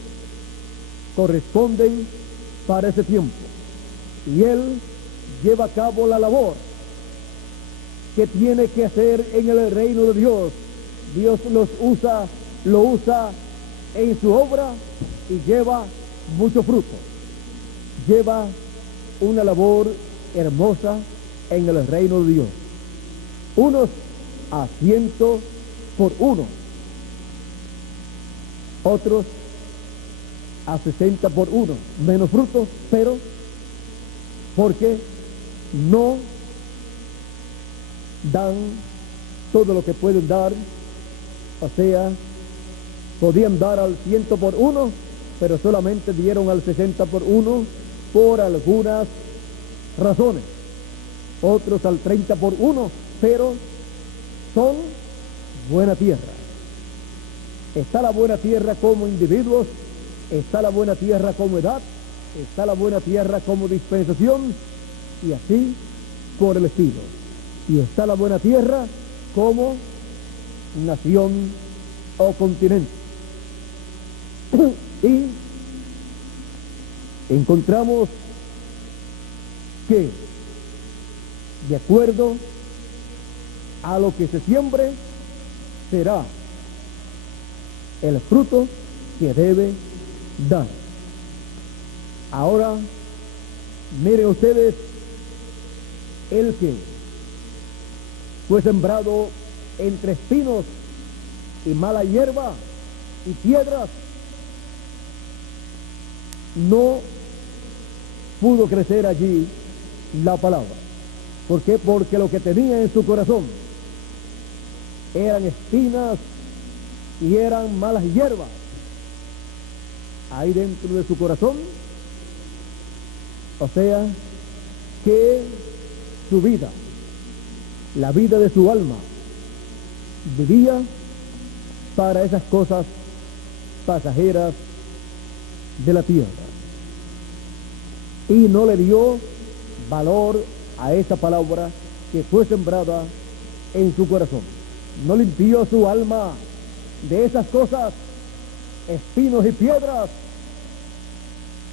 corresponden para ese tiempo. Y él lleva a cabo la labor que tiene que hacer en el reino de Dios. Dios lo usa en su obra y lleva mucho fruto. Lleva una labor hermosa en el reino de Dios. Unos a 100 por uno, otros a 60 por uno, menos fruto, pero porque no dan todo lo que pueden dar. O sea, podían dar al 100 por uno, pero solamente dieron al 60 por uno por algunas razones. Otros al 30 por uno, pero son buena tierra. Está la buena tierra como individuos, está la buena tierra como edad, está la buena tierra como dispensación, y así por el estilo. Y está la buena tierra como nación o continente. Y encontramos que, de acuerdo a lo que se siembre, será el fruto que debe dar. Ahora, miren ustedes, el que fue sembrado entre espinos y mala hierba y piedras, no pudo crecer allí la palabra. ¿Por qué? Porque lo que tenía en su corazón eran espinas y eran malas hierbas. Ahí dentro de su corazón, o sea, que su vida, la vida de su alma, vivía para esas cosas pasajeras de la tierra, y no le dio valor a esa palabra que fue sembrada en su corazón. No limpió su alma de esas cosas, espinos y piedras,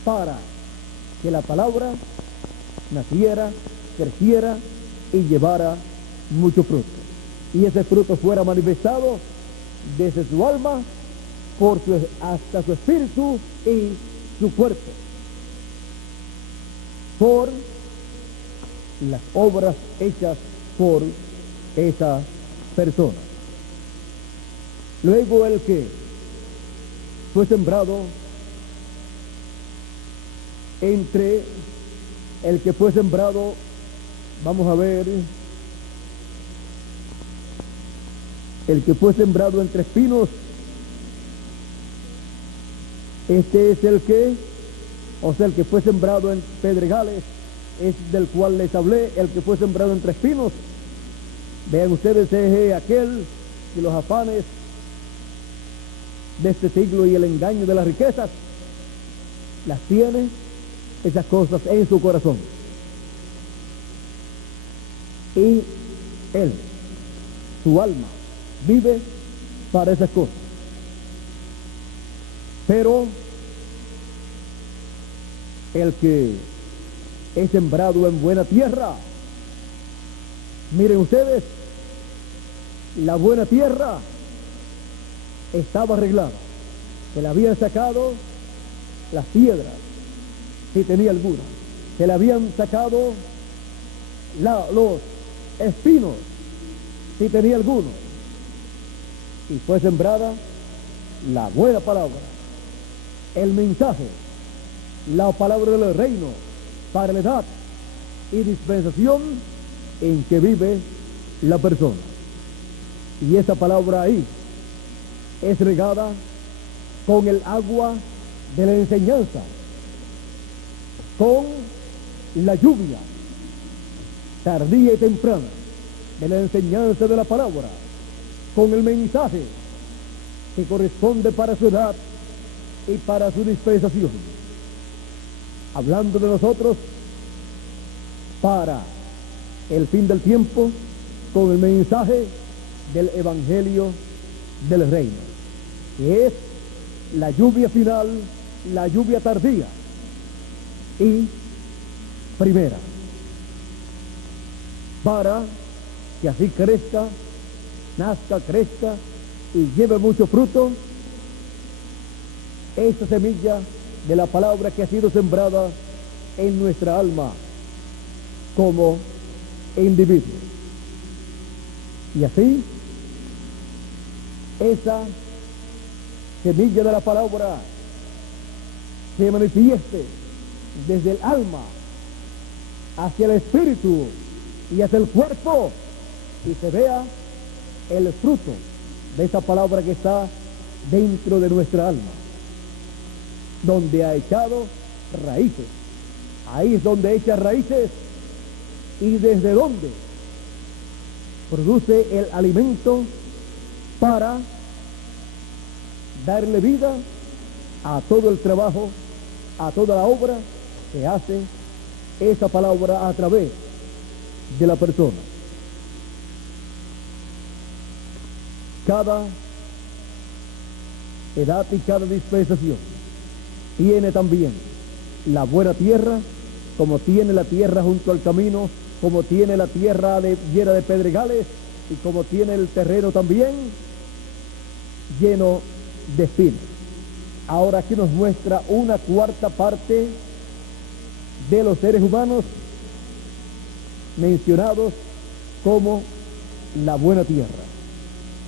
para que la palabra naciera, creciera y llevara mucho fruto, y ese fruto fuera manifestado desde su alma hasta su espíritu y su cuerpo, por las obras hechas por esa persona. Luego, el que fue sembrado vamos a ver, el que fue sembrado entre espinos, este es el que fue sembrado en pedregales, es del cual les hablé. El que fue sembrado entre espinos, vean ustedes, es aquel que los afanes de este siglo y el engaño de las riquezas las tiene, esas cosas en su corazón, y él, su alma, vive para esas cosas. Pero el que es sembrado en buena tierra, miren ustedes, la buena tierra estaba arreglada, se le habían sacado las piedras, si tenía alguna, se le habían sacado los espinos, si tenía alguno, y fue sembrada la buena palabra, el mensaje, la palabra del reino, para la edad y dispensación en que vive la persona. Y esa palabra ahí es regada con el agua de la enseñanza, con la lluvia tardía y temprana de la enseñanza de la palabra, con el mensaje que corresponde para su edad y para su dispensación, hablando de nosotros para el fin del tiempo, con el mensaje del evangelio del reino, que es la lluvia final, la lluvia tardía y primera, para que así crezca, nazca, crezca y lleve mucho fruto esta semilla de la palabra que ha sido sembrada en nuestra alma como individuo. Y así, esa semilla de la palabra se manifieste desde el alma hacia el espíritu y hacia el cuerpo, y se vea el fruto de esa palabra que está dentro de nuestra alma, donde ha echado raíces. Ahí es donde echa raíces, y desde donde produce el alimento para darle vida a todo el trabajo, a toda la obra que hace esa palabra a través de la persona. Cada edad y cada dispensación tiene también la buena tierra, como tiene la tierra junto al camino, como tiene la tierra llena de pedregales, y como tiene el terreno también lleno de espinos. Ahora aquí nos muestra una cuarta parte de los seres humanos mencionados como la buena tierra.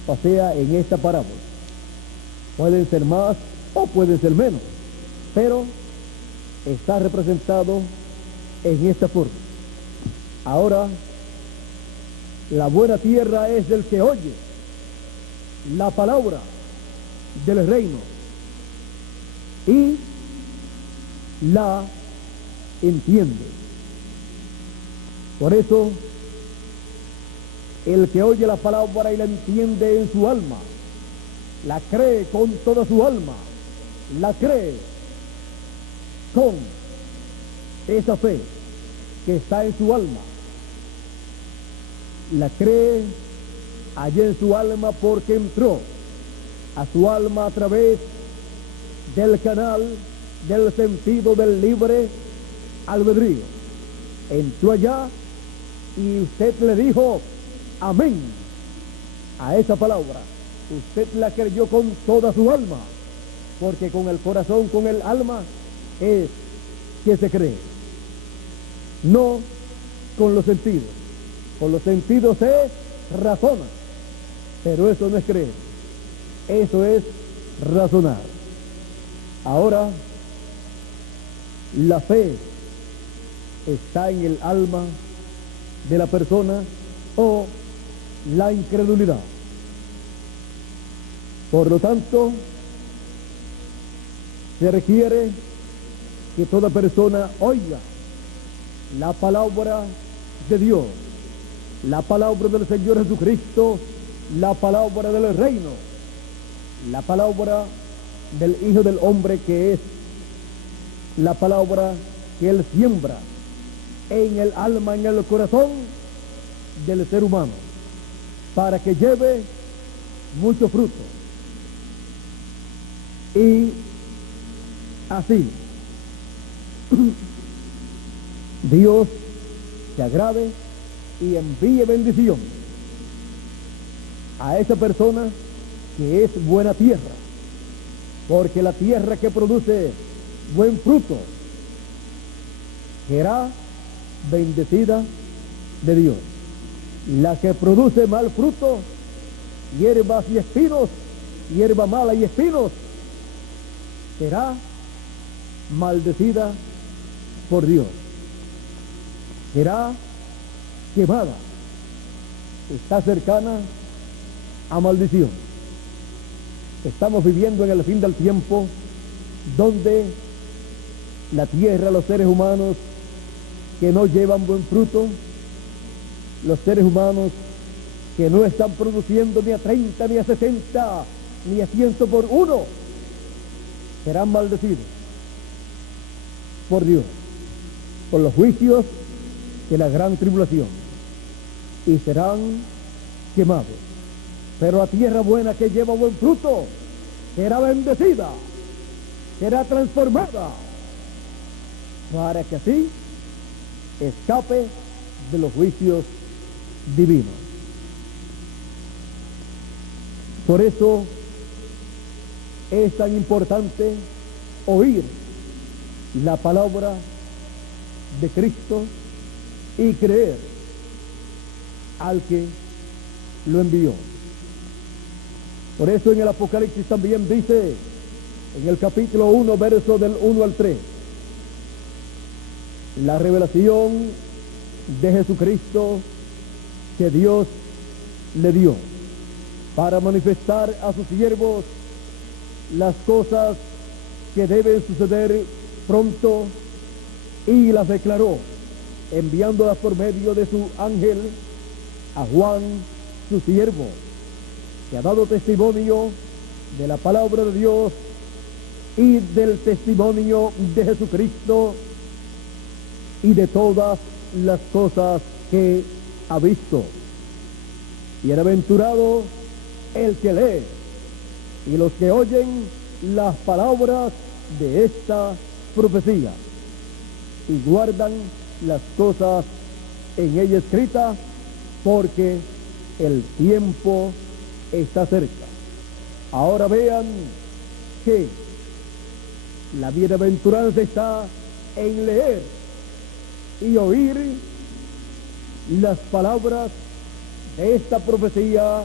O sea, en esta parábola pueden ser más o pueden ser menos, pero está representado en esta forma. Ahora, la buena tierra es el que oye la palabra del reino y la entiende. Por eso, el que oye la palabra y la entiende en su alma, la cree con toda su alma, la cree con esa fe que está en su alma, la cree allí en su alma porque entró a su alma a través del canal del sentido del libre albedrío. Entró allá y usted le dijo amén a esa palabra. Usted la creyó con toda su alma, porque con el corazón, con el alma es que se cree, no con los sentidos. Con los sentidos se razona, pero eso no es creer, eso es razonar. Ahora, la fe está en el alma de la persona o la incredulidad. Por lo tanto, se requiere que toda persona oiga la palabra de Dios, la palabra del Señor Jesucristo, la palabra del reino, la palabra del Hijo del Hombre, que es la palabra que Él siembra en el alma, en el corazón del ser humano, para que lleve mucho fruto. Y así Dios se agrade y envíe bendición a esa persona que es buena tierra, porque la tierra que produce buen fruto será bendecida de Dios. La que produce mal fruto, hierbas y espinos, hierba mala y espinos, será maldecida por Dios, será quemada, está cercana a maldición. Estamos viviendo en el fin del tiempo, donde la tierra, los seres humanos que no llevan buen fruto, los seres humanos que no están produciendo ni a 30, ni a 60, ni a 100 por uno, serán maldecidos por Dios, por los juicios de la gran tribulación, y serán quemados. Pero la tierra buena que lleva buen fruto será bendecida, será transformada, para que así escape de los juicios divinos. Por eso es tan importante oír la palabra de Cristo y creer al que lo envió. Por eso en el Apocalipsis también dice, en el capítulo 1, verso del 1 al 3, la revelación de Jesucristo que Dios le dio para manifestar a sus siervos las cosas que deben suceder pronto, y las declaró enviándolas por medio de su ángel a Juan, su siervo, que ha dado testimonio de la palabra de Dios y del testimonio de Jesucristo y de todas las cosas que ha visto. Bienaventurado el que lee y los que oyen las palabras de esta profecía y guardan las cosas en ella escritas, porque el tiempo está cerca. Ahora vean que la bienaventuranza está en leer y oír las palabras de esta profecía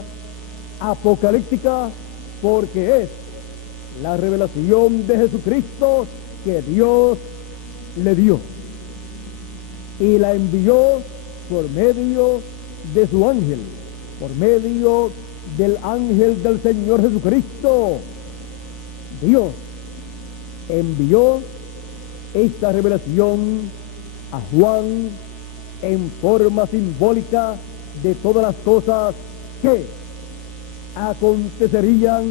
apocalíptica, porque es la revelación de Jesucristo que Dios le dio y la envió por medio de su ángel, por medio del ángel del Señor Jesucristo. Dios envió esta revelación a Juan en forma simbólica de todas las cosas que acontecerían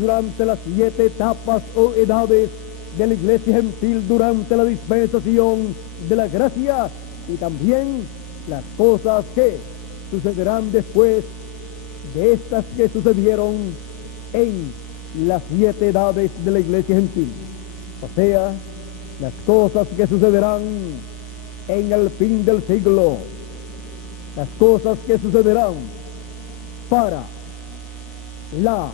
durante las 7 etapas o edades de la iglesia gentil durante la dispensación de la gracia, y también las cosas que sucederán después de estas que sucedieron en las 7 edades de la iglesia gentil, o sea, las cosas que sucederán en el fin del siglo, las cosas que sucederán para la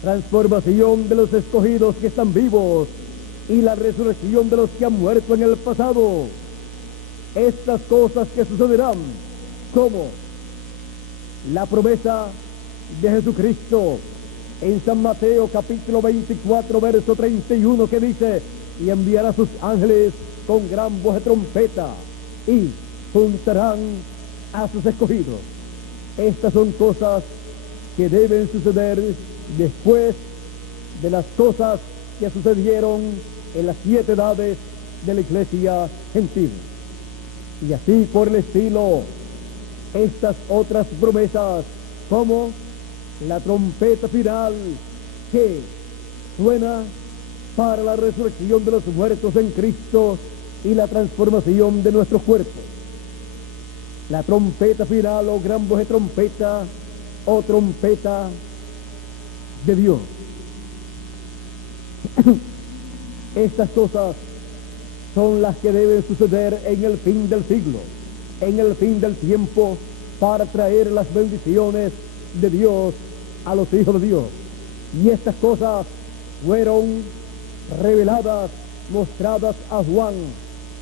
transformación de los escogidos que están vivos y la resurrección de los que han muerto en el pasado. Estas cosas que sucederán, como la promesa de Jesucristo en San Mateo capítulo 24 verso 31, que dice: y enviará sus ángeles con gran voz de trompeta y juntarán a sus escogidos. Estas son cosas que deben suceder después de las cosas que sucedieron en las 7 edades de la iglesia gentil. Y así por el estilo, estas otras promesas, como la trompeta final que suena para la resurrección de los muertos en Cristo y la transformación de nuestros cuerpos. La trompeta final, o gran voz de trompeta, o trompeta de Dios. Estas cosas son las que deben suceder en el fin del siglo, en el fin del tiempo, para traer las bendiciones de Dios a los hijos de Dios. Y estas cosas fueron reveladas, mostradas a Juan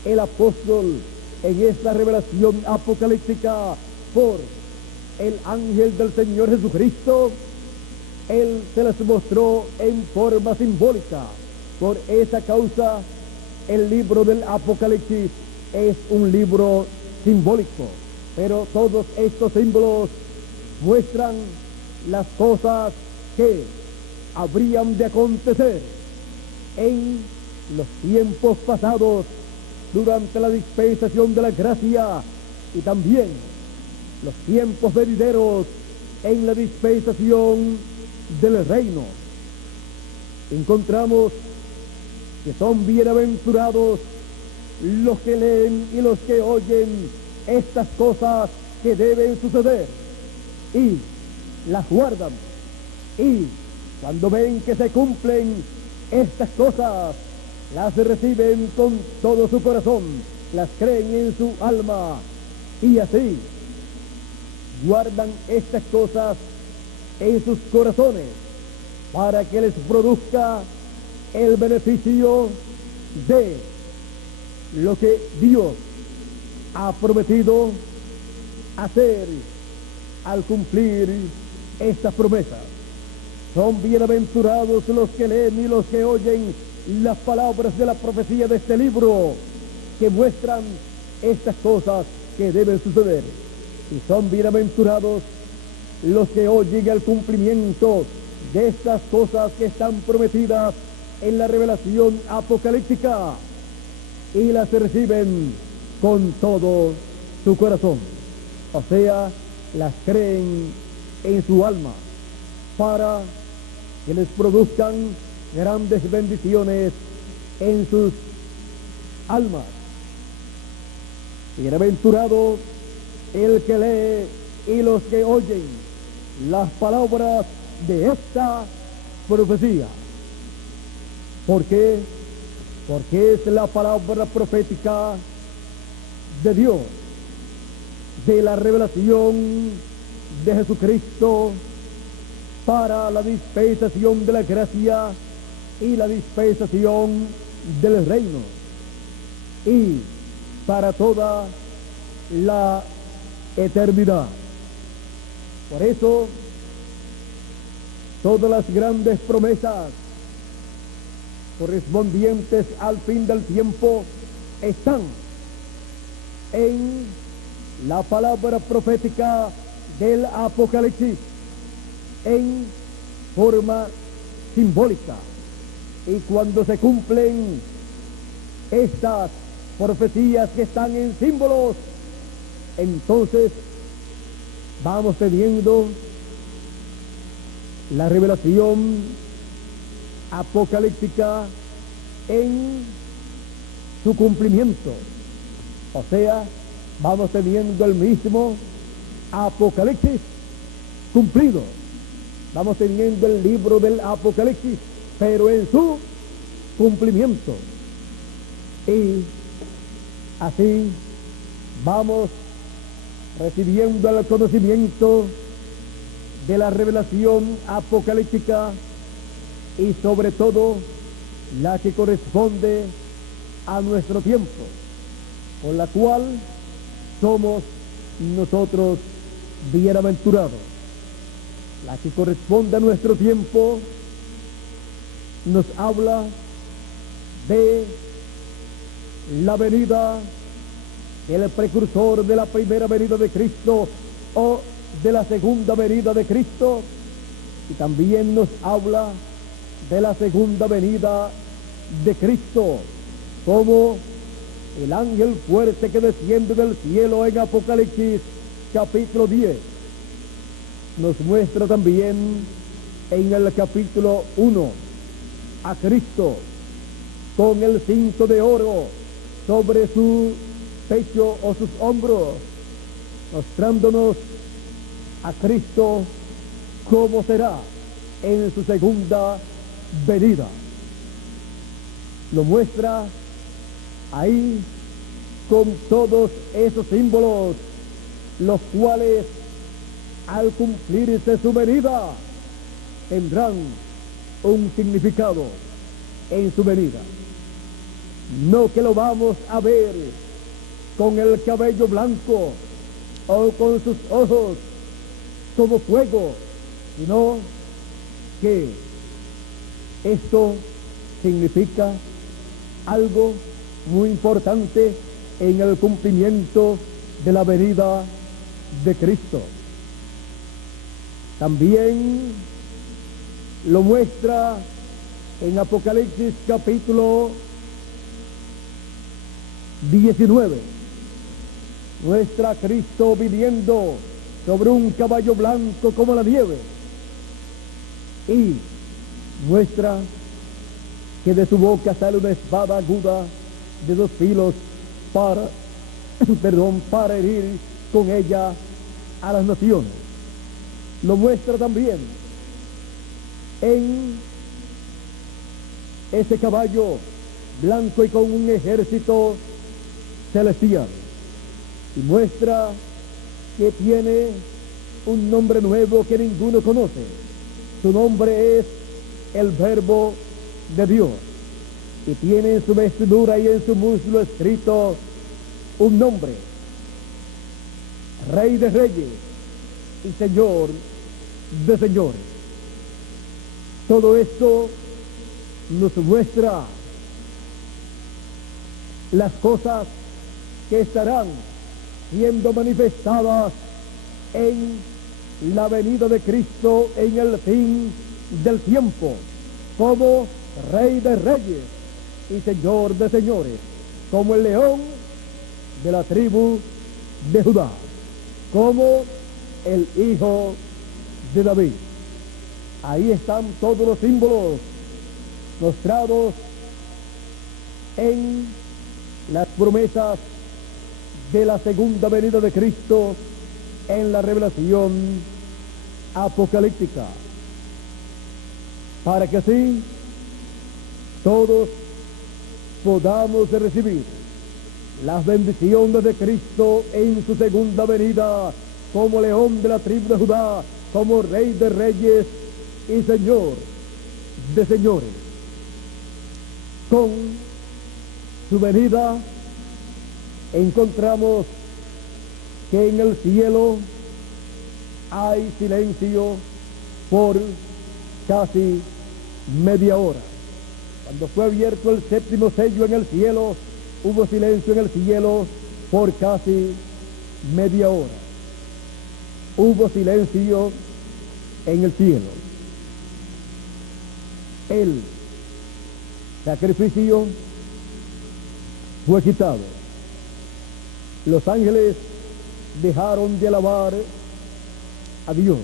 el apóstol en esta revelación apocalíptica por el ángel del Señor Jesucristo. Él se las mostró en forma simbólica. Por esa causa, el libro del Apocalipsis es un libro simbólico, pero todos estos símbolos muestran las cosas que habrían de acontecer en los tiempos pasados durante la dispensación de la gracia, y también los tiempos venideros en la dispensación del reino. Encontramos que son bienaventurados los que leen y los que oyen estas cosas que deben suceder y las guardan, y cuando ven que se cumplen estas cosas, las reciben con todo su corazón, las creen en su alma, y así guardan estas cosas en sus corazones para que les produzca el beneficio de lo que Dios ha prometido hacer al cumplir estas promesas. Son bienaventurados los que leen y los que oyen las palabras de la profecía de este libro, que muestran estas cosas que deben suceder. Y son bienaventurados los que oyen el cumplimiento de estas cosas que están prometidas en la revelación apocalíptica y las reciben con todo su corazón. O sea, las creen en su alma para que les produzcan grandes bendiciones en sus almas. Bienaventurado el que lee y los que oyen las palabras de esta profecía. ¿Por qué? Porque es la palabra profética de Dios, de la revelación de Jesucristo para la dispensación de la gracia y la dispensación del reino. Y para toda la eternidad. Por eso, todas las grandes promesas correspondientes al fin del tiempo están en la palabra profética del Apocalipsis en forma simbólica. Y cuando se cumplen estas profecías que están en símbolos, entonces vamos teniendo la revelación apocalíptica en su cumplimiento. O sea, vamos teniendo el mismo Apocalipsis cumplido. Vamos teniendo el libro del Apocalipsis, pero en su cumplimiento. Y así vamos recibiendo el conocimiento de la revelación apocalíptica y sobre todo la que corresponde a nuestro tiempo, con la cual somos nosotros bienaventurados. La que corresponde a nuestro tiempo nos habla de la venida del precursor de la primera venida de Cristo o de la segunda venida de Cristo, y también nos habla de la segunda venida de Cristo como el ángel fuerte que desciende del cielo en Apocalipsis capítulo 10. Nos muestra también en el capítulo 1 a Cristo con el cinto de oro sobre su pecho o sus hombros, mostrándonos a Cristo cómo será en su segunda venida. Lo muestra ahí con todos esos símbolos, los cuales al cumplirse su venida tendrán un significado en su venida. No que lo vamos a ver con el cabello blanco o con sus ojos como fuego, sino que esto significa algo muy importante en el cumplimiento de la venida de Cristo. También lo muestra en Apocalipsis capítulo 19. Muestra a Cristo viniendo sobre un caballo blanco como la nieve, y muestra que de su boca sale una espada aguda de 2 filos para herir con ella a las naciones. Lo muestra también en ese caballo blanco y con un ejército celestial, y muestra que tiene un nombre nuevo que ninguno conoce. Su nombre es el Verbo de Dios, y tiene en su vestidura y en su muslo escrito un nombre: Rey de Reyes y Señor de Señores. Todo esto nos muestra las cosas que estarán siendo manifestadas en la venida de Cristo en el fin del tiempo, como Rey de Reyes y Señor de Señores, como el león de la tribu de Judá, como el Hijo de David. Ahí están todos los símbolos mostrados en las promesas de la segunda venida de Cristo en la revelación apocalíptica, para que así todos podamos recibir las bendiciones de Cristo en su segunda venida, como león de la tribu de Judá, como Rey de Reyes y Señor de Señores. Con su venida encontramos que en el cielo hay silencio por casi media hora. Cuando fue abierto el séptimo sello en el cielo, hubo silencio en el cielo por casi media hora. Hubo silencio en el cielo. El sacrificio fue quitado. Los ángeles dejaron de alabar a Dios.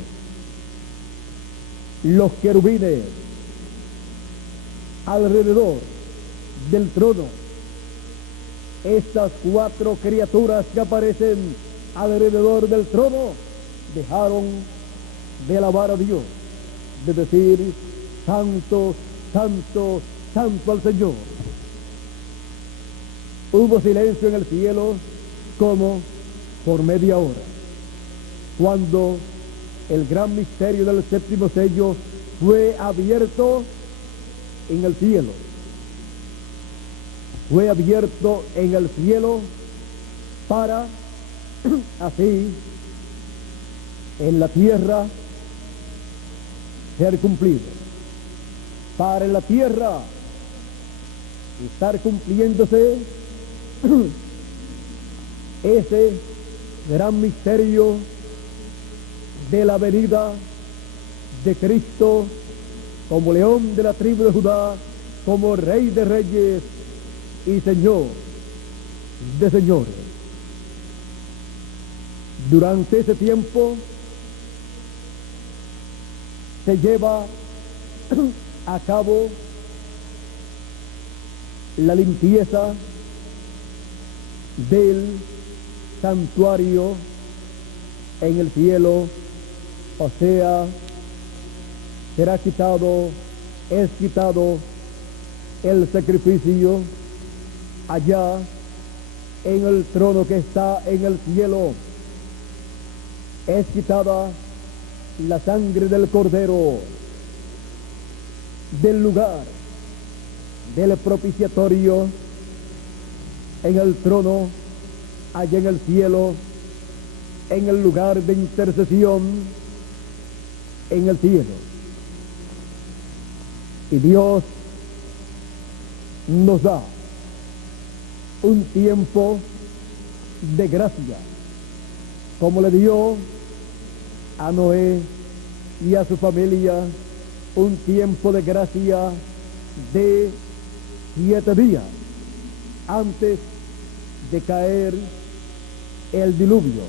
Los querubines alrededor del trono, estas cuatro criaturas que aparecen alrededor del trono, dejaron de alabar a Dios, de decir santo, santo, santo al Señor. Hubo silencio en el cielo como por media hora, cuando el gran misterio del séptimo sello fue abierto en el cielo. Fue abierto en el cielo para así en la tierra ser cumplido. Para en la tierra estar cumpliéndose ese gran misterio de la venida de Cristo como león de la tribu de Judá, como rey de reyes y señor de señores. Durante ese tiempo se lleva a cabo la limpieza del santuario en el cielo, o sea, es quitado el sacrificio allá en el trono que está en el cielo, es quitada la sangre del cordero del lugar del propiciatorio en el trono allá en el cielo, en el lugar de intercesión en el cielo. Y Dios nos da un tiempo de gracia, como le dio a Noé y a su familia un tiempo de gracia de 7 días antes de caer el diluvio.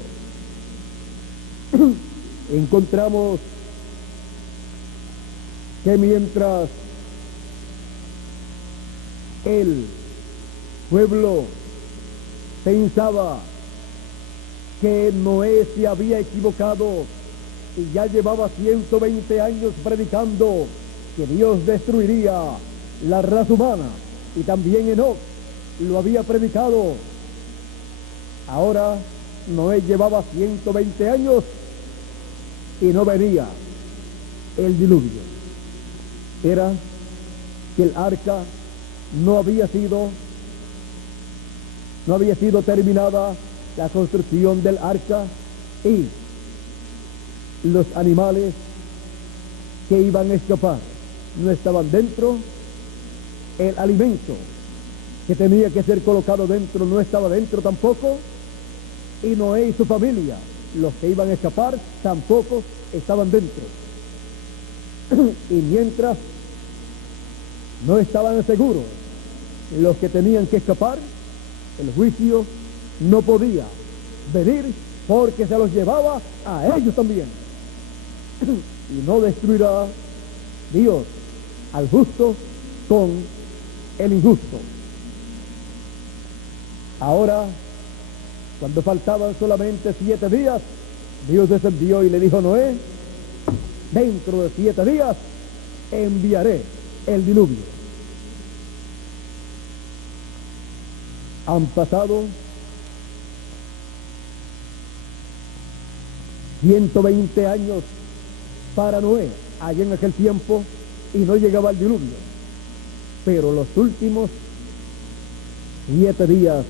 Encontramos que mientras el pueblo pensaba que Noé se había equivocado y ya llevaba 120 años predicando que Dios destruiría la raza humana, y también Enoc lo había predicado, ahora Noé llevaba 120 años y no venía el diluvio. Era que el arca no había sido terminada la construcción del arca, y los animales que iban a escapar no estaban dentro, el alimento que tenía que ser colocado dentro no estaba dentro tampoco, y Noé y su familia, los que iban a escapar, tampoco estaban dentro. Y mientras no estaban seguros los que tenían que escapar, el juicio no podía venir porque se los llevaba a ellos también. Y no destruirá Dios al justo con el injusto. Ahora, cuando faltaban solamente 7 días, Dios descendió y le dijo a Noé: dentro de 7 días enviaré el diluvio. Han pasado 120 años para Noé allá en aquel tiempo, y no llegaba el diluvio. Pero los últimos 7 días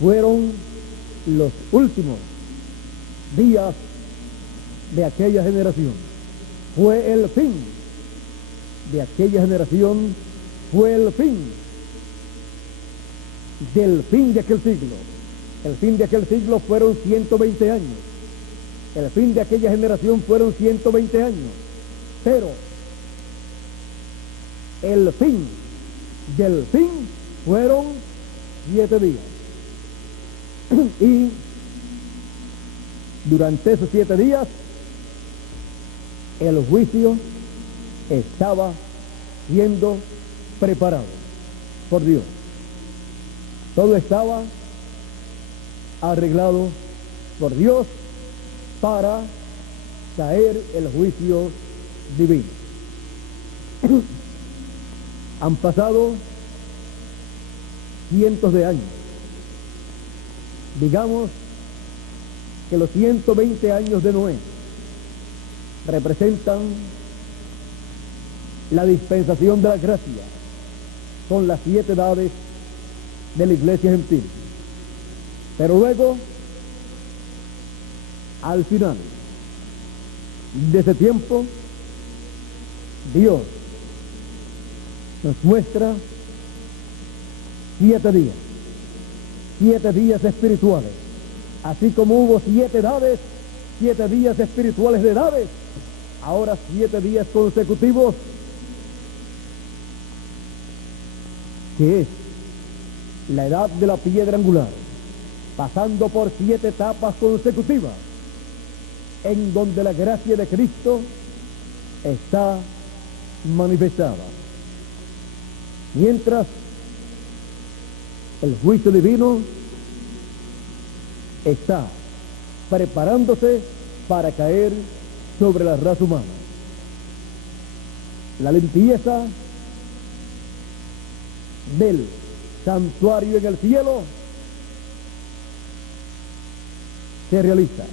fueron los últimos días de aquella generación. Fue el fin de aquella generación, fue el fin del fin de aquel siglo. El fin de aquel siglo fueron 120 años. El fin de aquella generación fueron 120 años. Pero el fin del fin fueron 7 días. Y durante esos 7 días, el juicio estaba siendo preparado por Dios. Todo estaba arreglado por Dios para caer el juicio divino. Han pasado cientos de años. Digamos que los 120 años de Noé representan la dispensación de la gracia con las 7 edades de la iglesia gentil. Pero luego, al final de ese tiempo, Dios nos muestra 7 días, 7 días espirituales. Así como hubo 7 edades, 7 días espirituales de edades, ahora 7 días consecutivos, que es la edad de la piedra angular, pasando por 7 etapas consecutivas, en donde la gracia de Cristo está manifestada. Mientras el juicio divino está preparándose para caer sobre la raza humana. La limpieza del santuario en el cielo se realiza.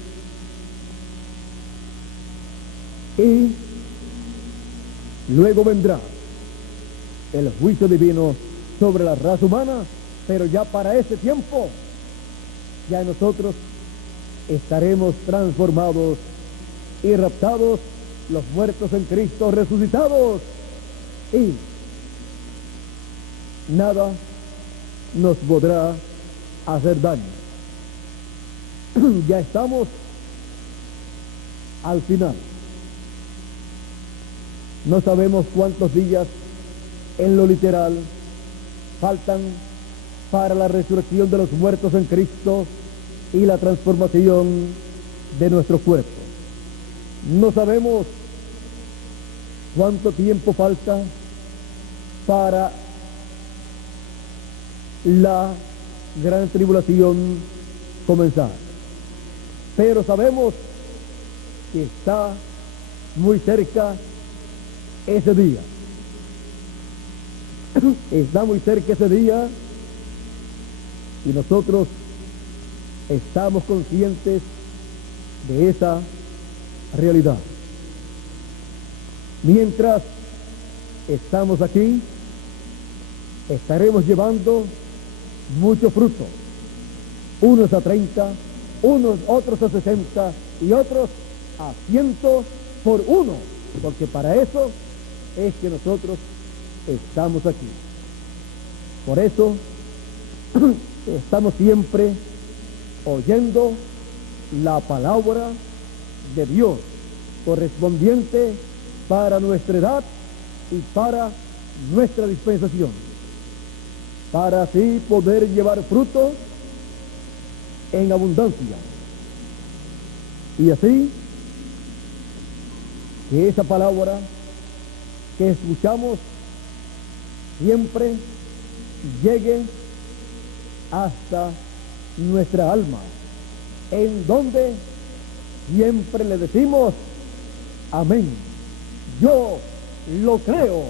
Y luego vendrá el juicio divino sobre la raza humana, pero ya para ese tiempo, ya nosotros estaremos transformados y raptados, los muertos en Cristo resucitados, y nada nos podrá hacer daño. Ya estamos al final. No sabemos cuántos días en lo literal faltan para la resurrección de los muertos en Cristo y la transformación de nuestro cuerpo. No sabemos cuánto tiempo falta para la gran tribulación comenzar, pero sabemos que está muy cerca ese día. Está muy cerca ese día y nosotros estamos conscientes de esa realidad. Mientras estamos aquí, estaremos llevando mucho fruto, unos a 30, otros a 60 y otros a 100 por uno, porque para eso es que nosotros estamos aquí. Por eso estamos siempre oyendo la palabra de Dios correspondiente para nuestra edad y para nuestra dispensación, para así poder llevar fruto en abundancia, y así que esa palabra que escuchamos siempre llegue hasta nuestra alma, en donde siempre le decimos amén. Yo lo creo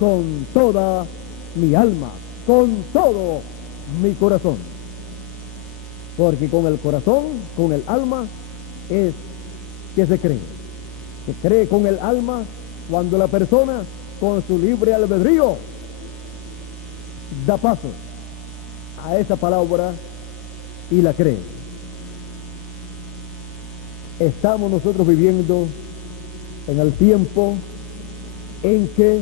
con toda mi alma, con todo mi corazón, porque con el corazón, con el alma es que se cree con el alma cuando la persona con su libre albedrío da paso a esa palabra y la cree. Estamos nosotros viviendo en el tiempo en que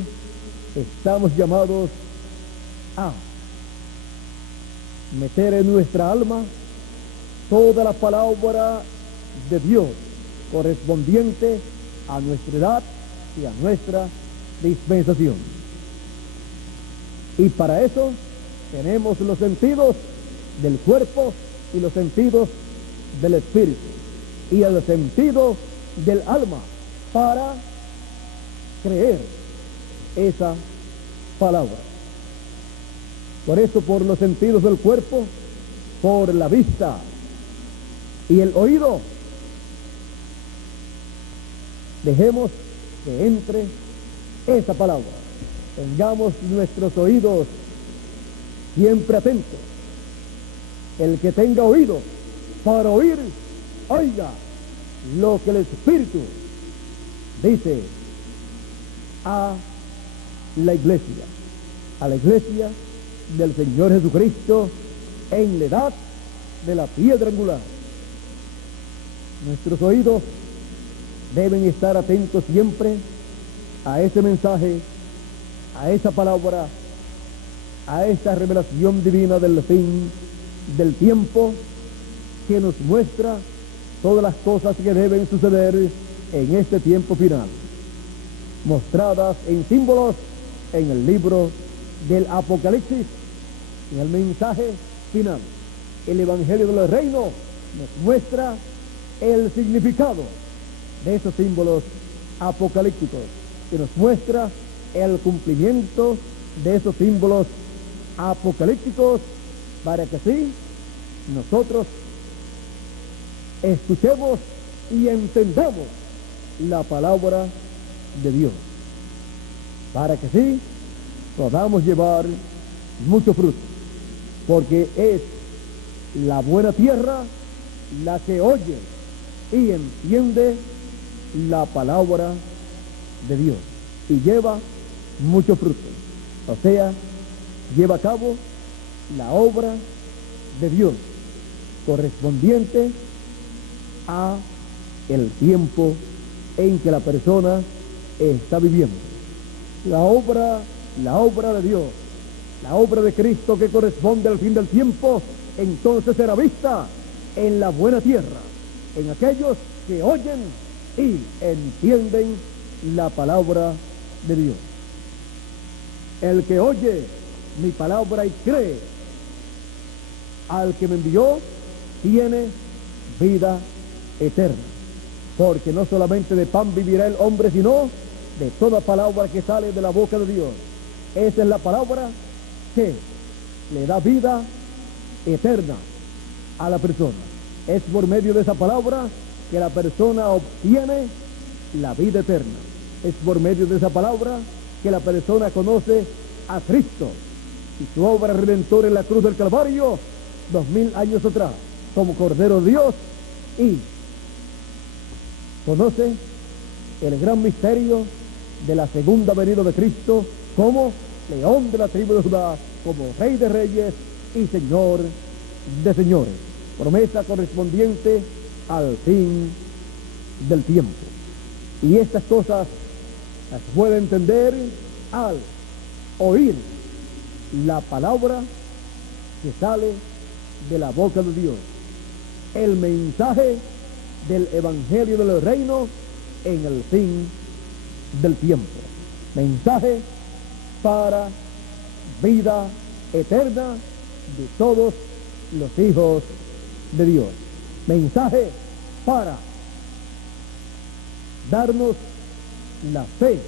estamos llamados a meter en nuestra alma toda la palabra de Dios correspondiente a nuestra edad y a nuestra dispensación. Y para eso tenemos los sentidos del cuerpo y los sentidos del espíritu y el sentido del alma para creer esa palabra. Por eso, por los sentidos del cuerpo, por la vista y el oído, dejemos que entre esa palabra. Tengamos nuestros oídos siempre atentos. El que tenga oído para oír, oiga lo que el Espíritu dice a la iglesia del Señor Jesucristo en la edad de la piedra angular. Nuestros oídos deben estar atentos siempre a ese mensaje, a esa palabra, a esta revelación divina del fin del tiempo que nos muestra todas las cosas que deben suceder en este tiempo final, mostradas en símbolos en el libro del Apocalipsis, en el mensaje final. El Evangelio del Reino nos muestra el significado de esos símbolos apocalípticos, que nos muestra el cumplimiento de esos símbolos apocalípticos, para que así nosotros escuchemos y entendamos la palabra de Dios, para que así podamos llevar mucho fruto, porque es la buena tierra la que oye y entiende la palabra de Dios y lleva mucho fruto, o sea, lleva a cabo la obra de Dios correspondiente a el tiempo en que la persona está viviendo. La obra de Dios, la obra de Cristo que corresponde al fin del tiempo, entonces será vista en la buena tierra, en aquellos que oyen y entienden la palabra de Dios. El que oye mi palabra y cree al que me envió tiene vida eterna, porque no solamente de pan vivirá el hombre, sino de toda palabra que sale de la boca de Dios. Esa es la palabra que le da vida eterna a la persona. Es por medio de esa palabra que la persona obtiene la vida eterna. Es por medio de esa palabra que la persona conoce a Cristo y su obra redentora en la cruz del Calvario 2000 años atrás como Cordero de Dios, y conoce el gran misterio de la segunda venida de Cristo como León de la tribu de Judá, como Rey de Reyes y Señor de Señores, promesa correspondiente al fin del tiempo. Y estas cosas las puede entender al oír la palabra que sale de la boca de Dios, el mensaje del Evangelio del Reino en el fin del tiempo, mensaje para vida eterna de todos los hijos de Dios, mensaje para darnos la fe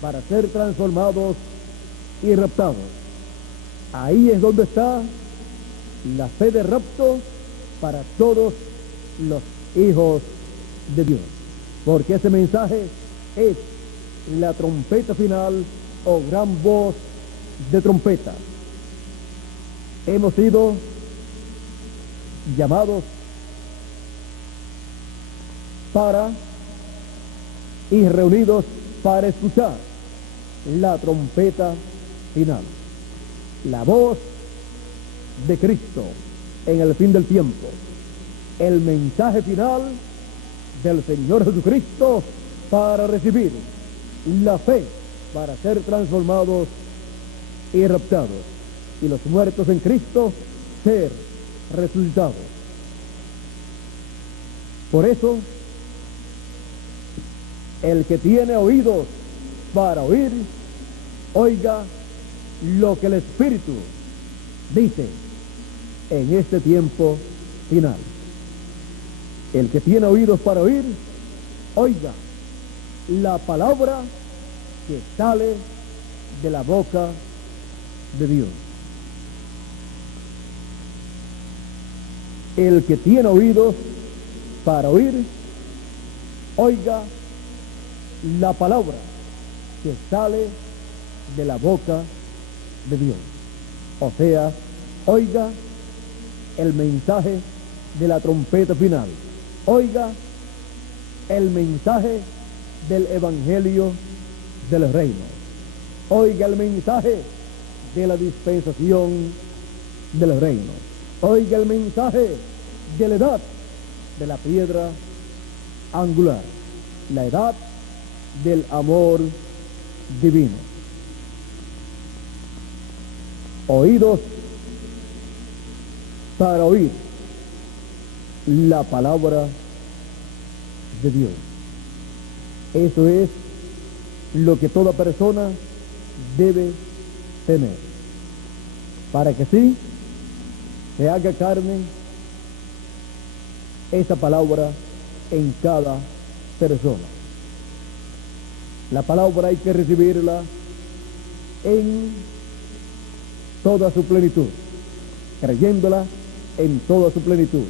para ser transformados y raptados. Ahí es donde está la fe de rapto para todos los hijos de Dios, porque ese mensaje es la trompeta final o gran voz de trompeta. Hemos sido llamados para y reunidos para escuchar la trompeta final, la voz de Cristo en el fin del tiempo, el mensaje final del Señor Jesucristo para recibir la fe, para ser transformados y raptados, y los muertos en Cristo ser resucitados. Por eso, el que tiene oídos para oír, oiga lo que el Espíritu dice en este tiempo final. El que tiene oídos para oír, oiga la palabra que sale de la boca de Dios. El que tiene oídos para oír, oiga la palabra que sale de la boca de Dios. O sea, oiga el mensaje de la trompeta final. Oiga el mensaje del evangelio del reino. Oiga el mensaje de la dispensación del reino. Oiga el mensaje de la edad de la piedra angular, la edad del amor divino. Oídos para oír la palabra de Dios. Eso es lo que toda persona debe tener, para que sí se haga carne esa palabra en cada persona. La palabra hay que recibirla en toda su plenitud, creyéndola en toda su plenitud.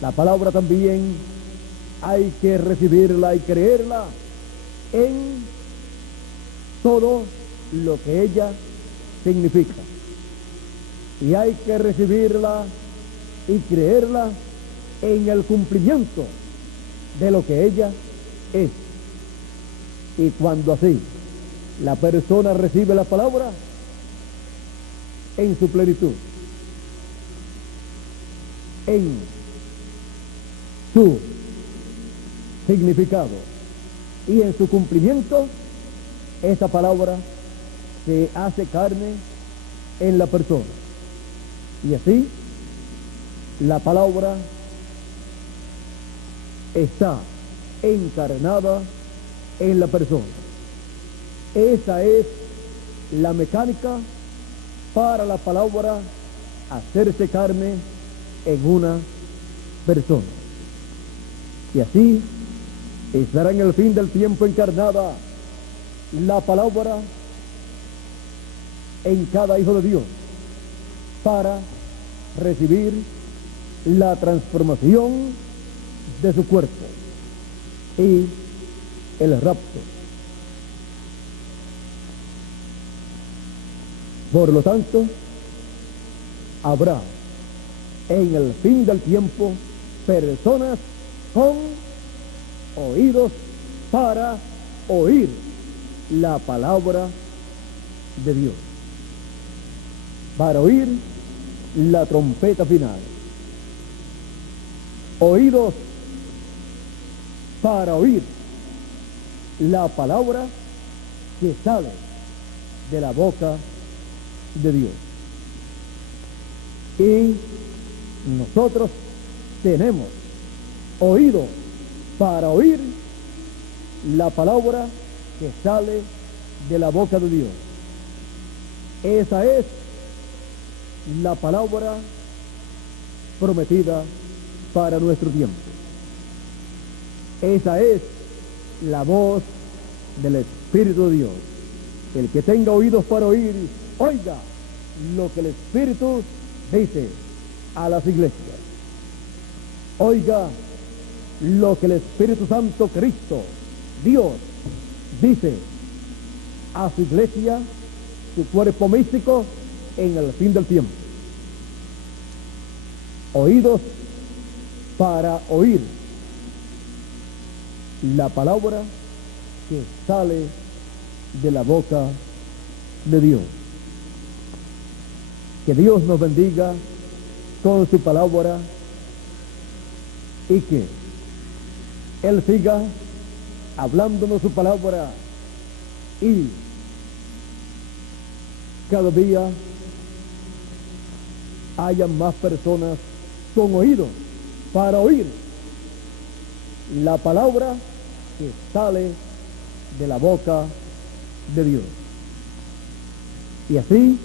La palabra también hay que recibirla y creerla en todo lo que ella significa. Y hay que recibirla y creerla en el cumplimiento de lo que ella es. Y cuando así la persona recibe la palabra en su plenitud, en su significado y en su cumplimiento, esa palabra se hace carne en la persona. Y así la palabra está encarnada en la persona. Esa es la mecánica para la palabra hacerse carne en una persona. Y así estará en el fin del tiempo encarnada la palabra en cada hijo de Dios para recibir la transformación de su cuerpo y el rapto. Por lo tanto, habrá en el fin del tiempo personas con oídos para oír la palabra de Dios, para oír la trompeta final. Oídos para oír la palabra que sale de la boca de Dios. Y nosotros tenemos oído para oír la palabra que sale de la boca de Dios. Esa es la palabra prometida para nuestro tiempo. Esa es la voz del Espíritu de Dios. El que tenga oídos para oír, oiga lo que el Espíritu dice a las iglesias. Oiga lo que el Espíritu Santo Cristo, Dios, dice a su iglesia, su cuerpo místico, en el fin del tiempo. Oídos para oír la palabra que sale de la boca de Dios. Que Dios nos bendiga con su palabra y que Él siga hablándonos su palabra y cada día haya más personas con oídos para oír la palabra que sale de la boca de Dios. Y así,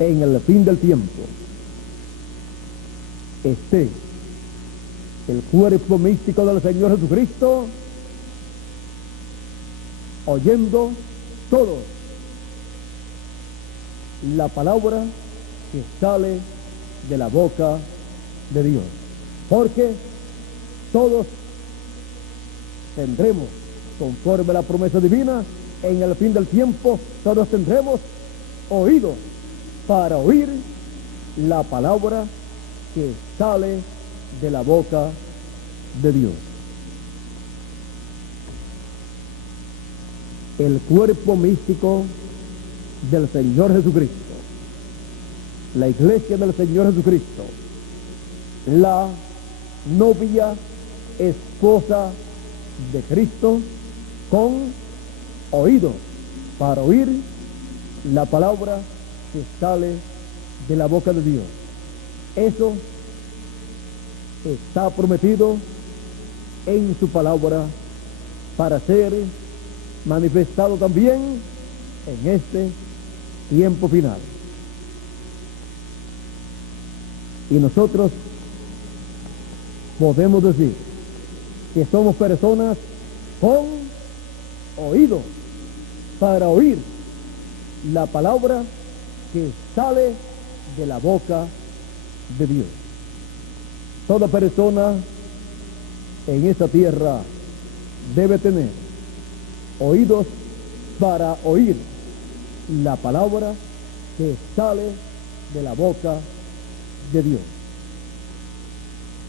en el fin del tiempo, esté el cuerpo místico del Señor Jesucristo oyendo todos la palabra que sale de la boca de Dios, porque todos tendremos, conforme a la promesa divina, en el fin del tiempo, todos tendremos oídos para oír la palabra que sale de la boca de Dios. El cuerpo místico del Señor Jesucristo, la iglesia del Señor Jesucristo, la novia esposa de Cristo, con oídos para oír la palabra que sale de la boca de Dios. Eso está prometido en su palabra para ser manifestado también en este tiempo final. Y nosotros podemos decir que somos personas con oídos para oír la palabra que sale de la boca de Dios. Toda persona en esta tierra debe tener oídos para oír la palabra que sale de la boca de Dios.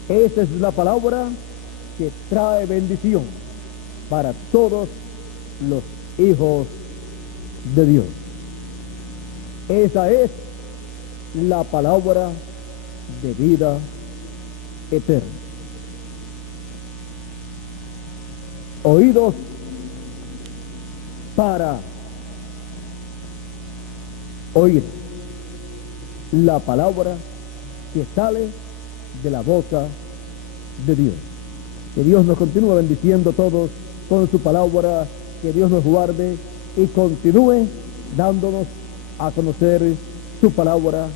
Esa es la palabra que trae bendición para todos los hijos de Dios. Esa es la palabra de vida eterna. Oídos para oír la palabra que sale de la boca de Dios. Que Dios nos continúe bendiciendo todos con su palabra, que Dios nos guarde y continúe dándonos a conocer su palabra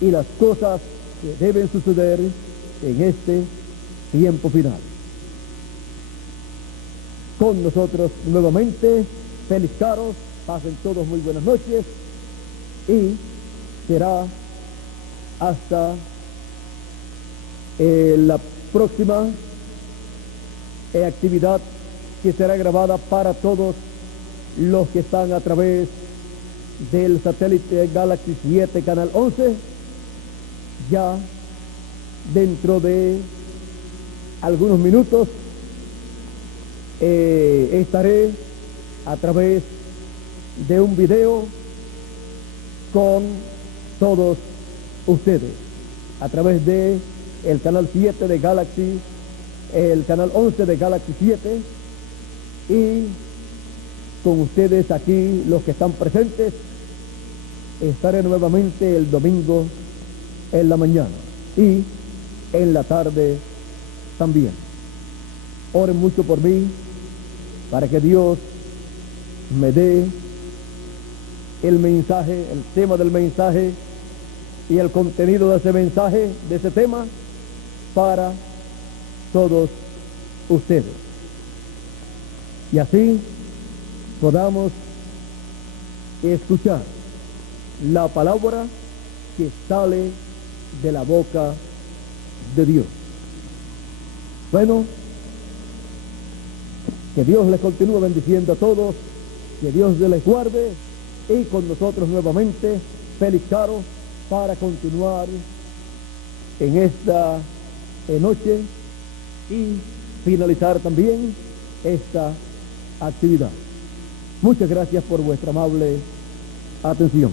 y las cosas que deben suceder en este tiempo final. Con nosotros nuevamente, Félix Caros. Pasen todos muy buenas noches y será hasta la próxima actividad, que será grabada para todos los que están a través del satélite Galaxy 7 Canal 11. Ya dentro de algunos minutos estaré a través de un video con todos ustedes, a través de el canal 7 de Galaxy, el canal 11 de Galaxy 7, y con ustedes aquí, los que están presentes, estaré nuevamente el domingo en la mañana y en la tarde también. Oren mucho por mí para que Dios me dé el mensaje, el tema del mensaje y el contenido de ese mensaje, de ese tema, para todos ustedes. Y así podamos escuchar la palabra que sale de la boca de Dios. Bueno, que Dios les continúe bendiciendo a todos, que Dios les guarde, y con nosotros nuevamente Félix Caro para continuar en esta noche y finalizar también esta actividad. Muchas gracias por vuestra amable atención.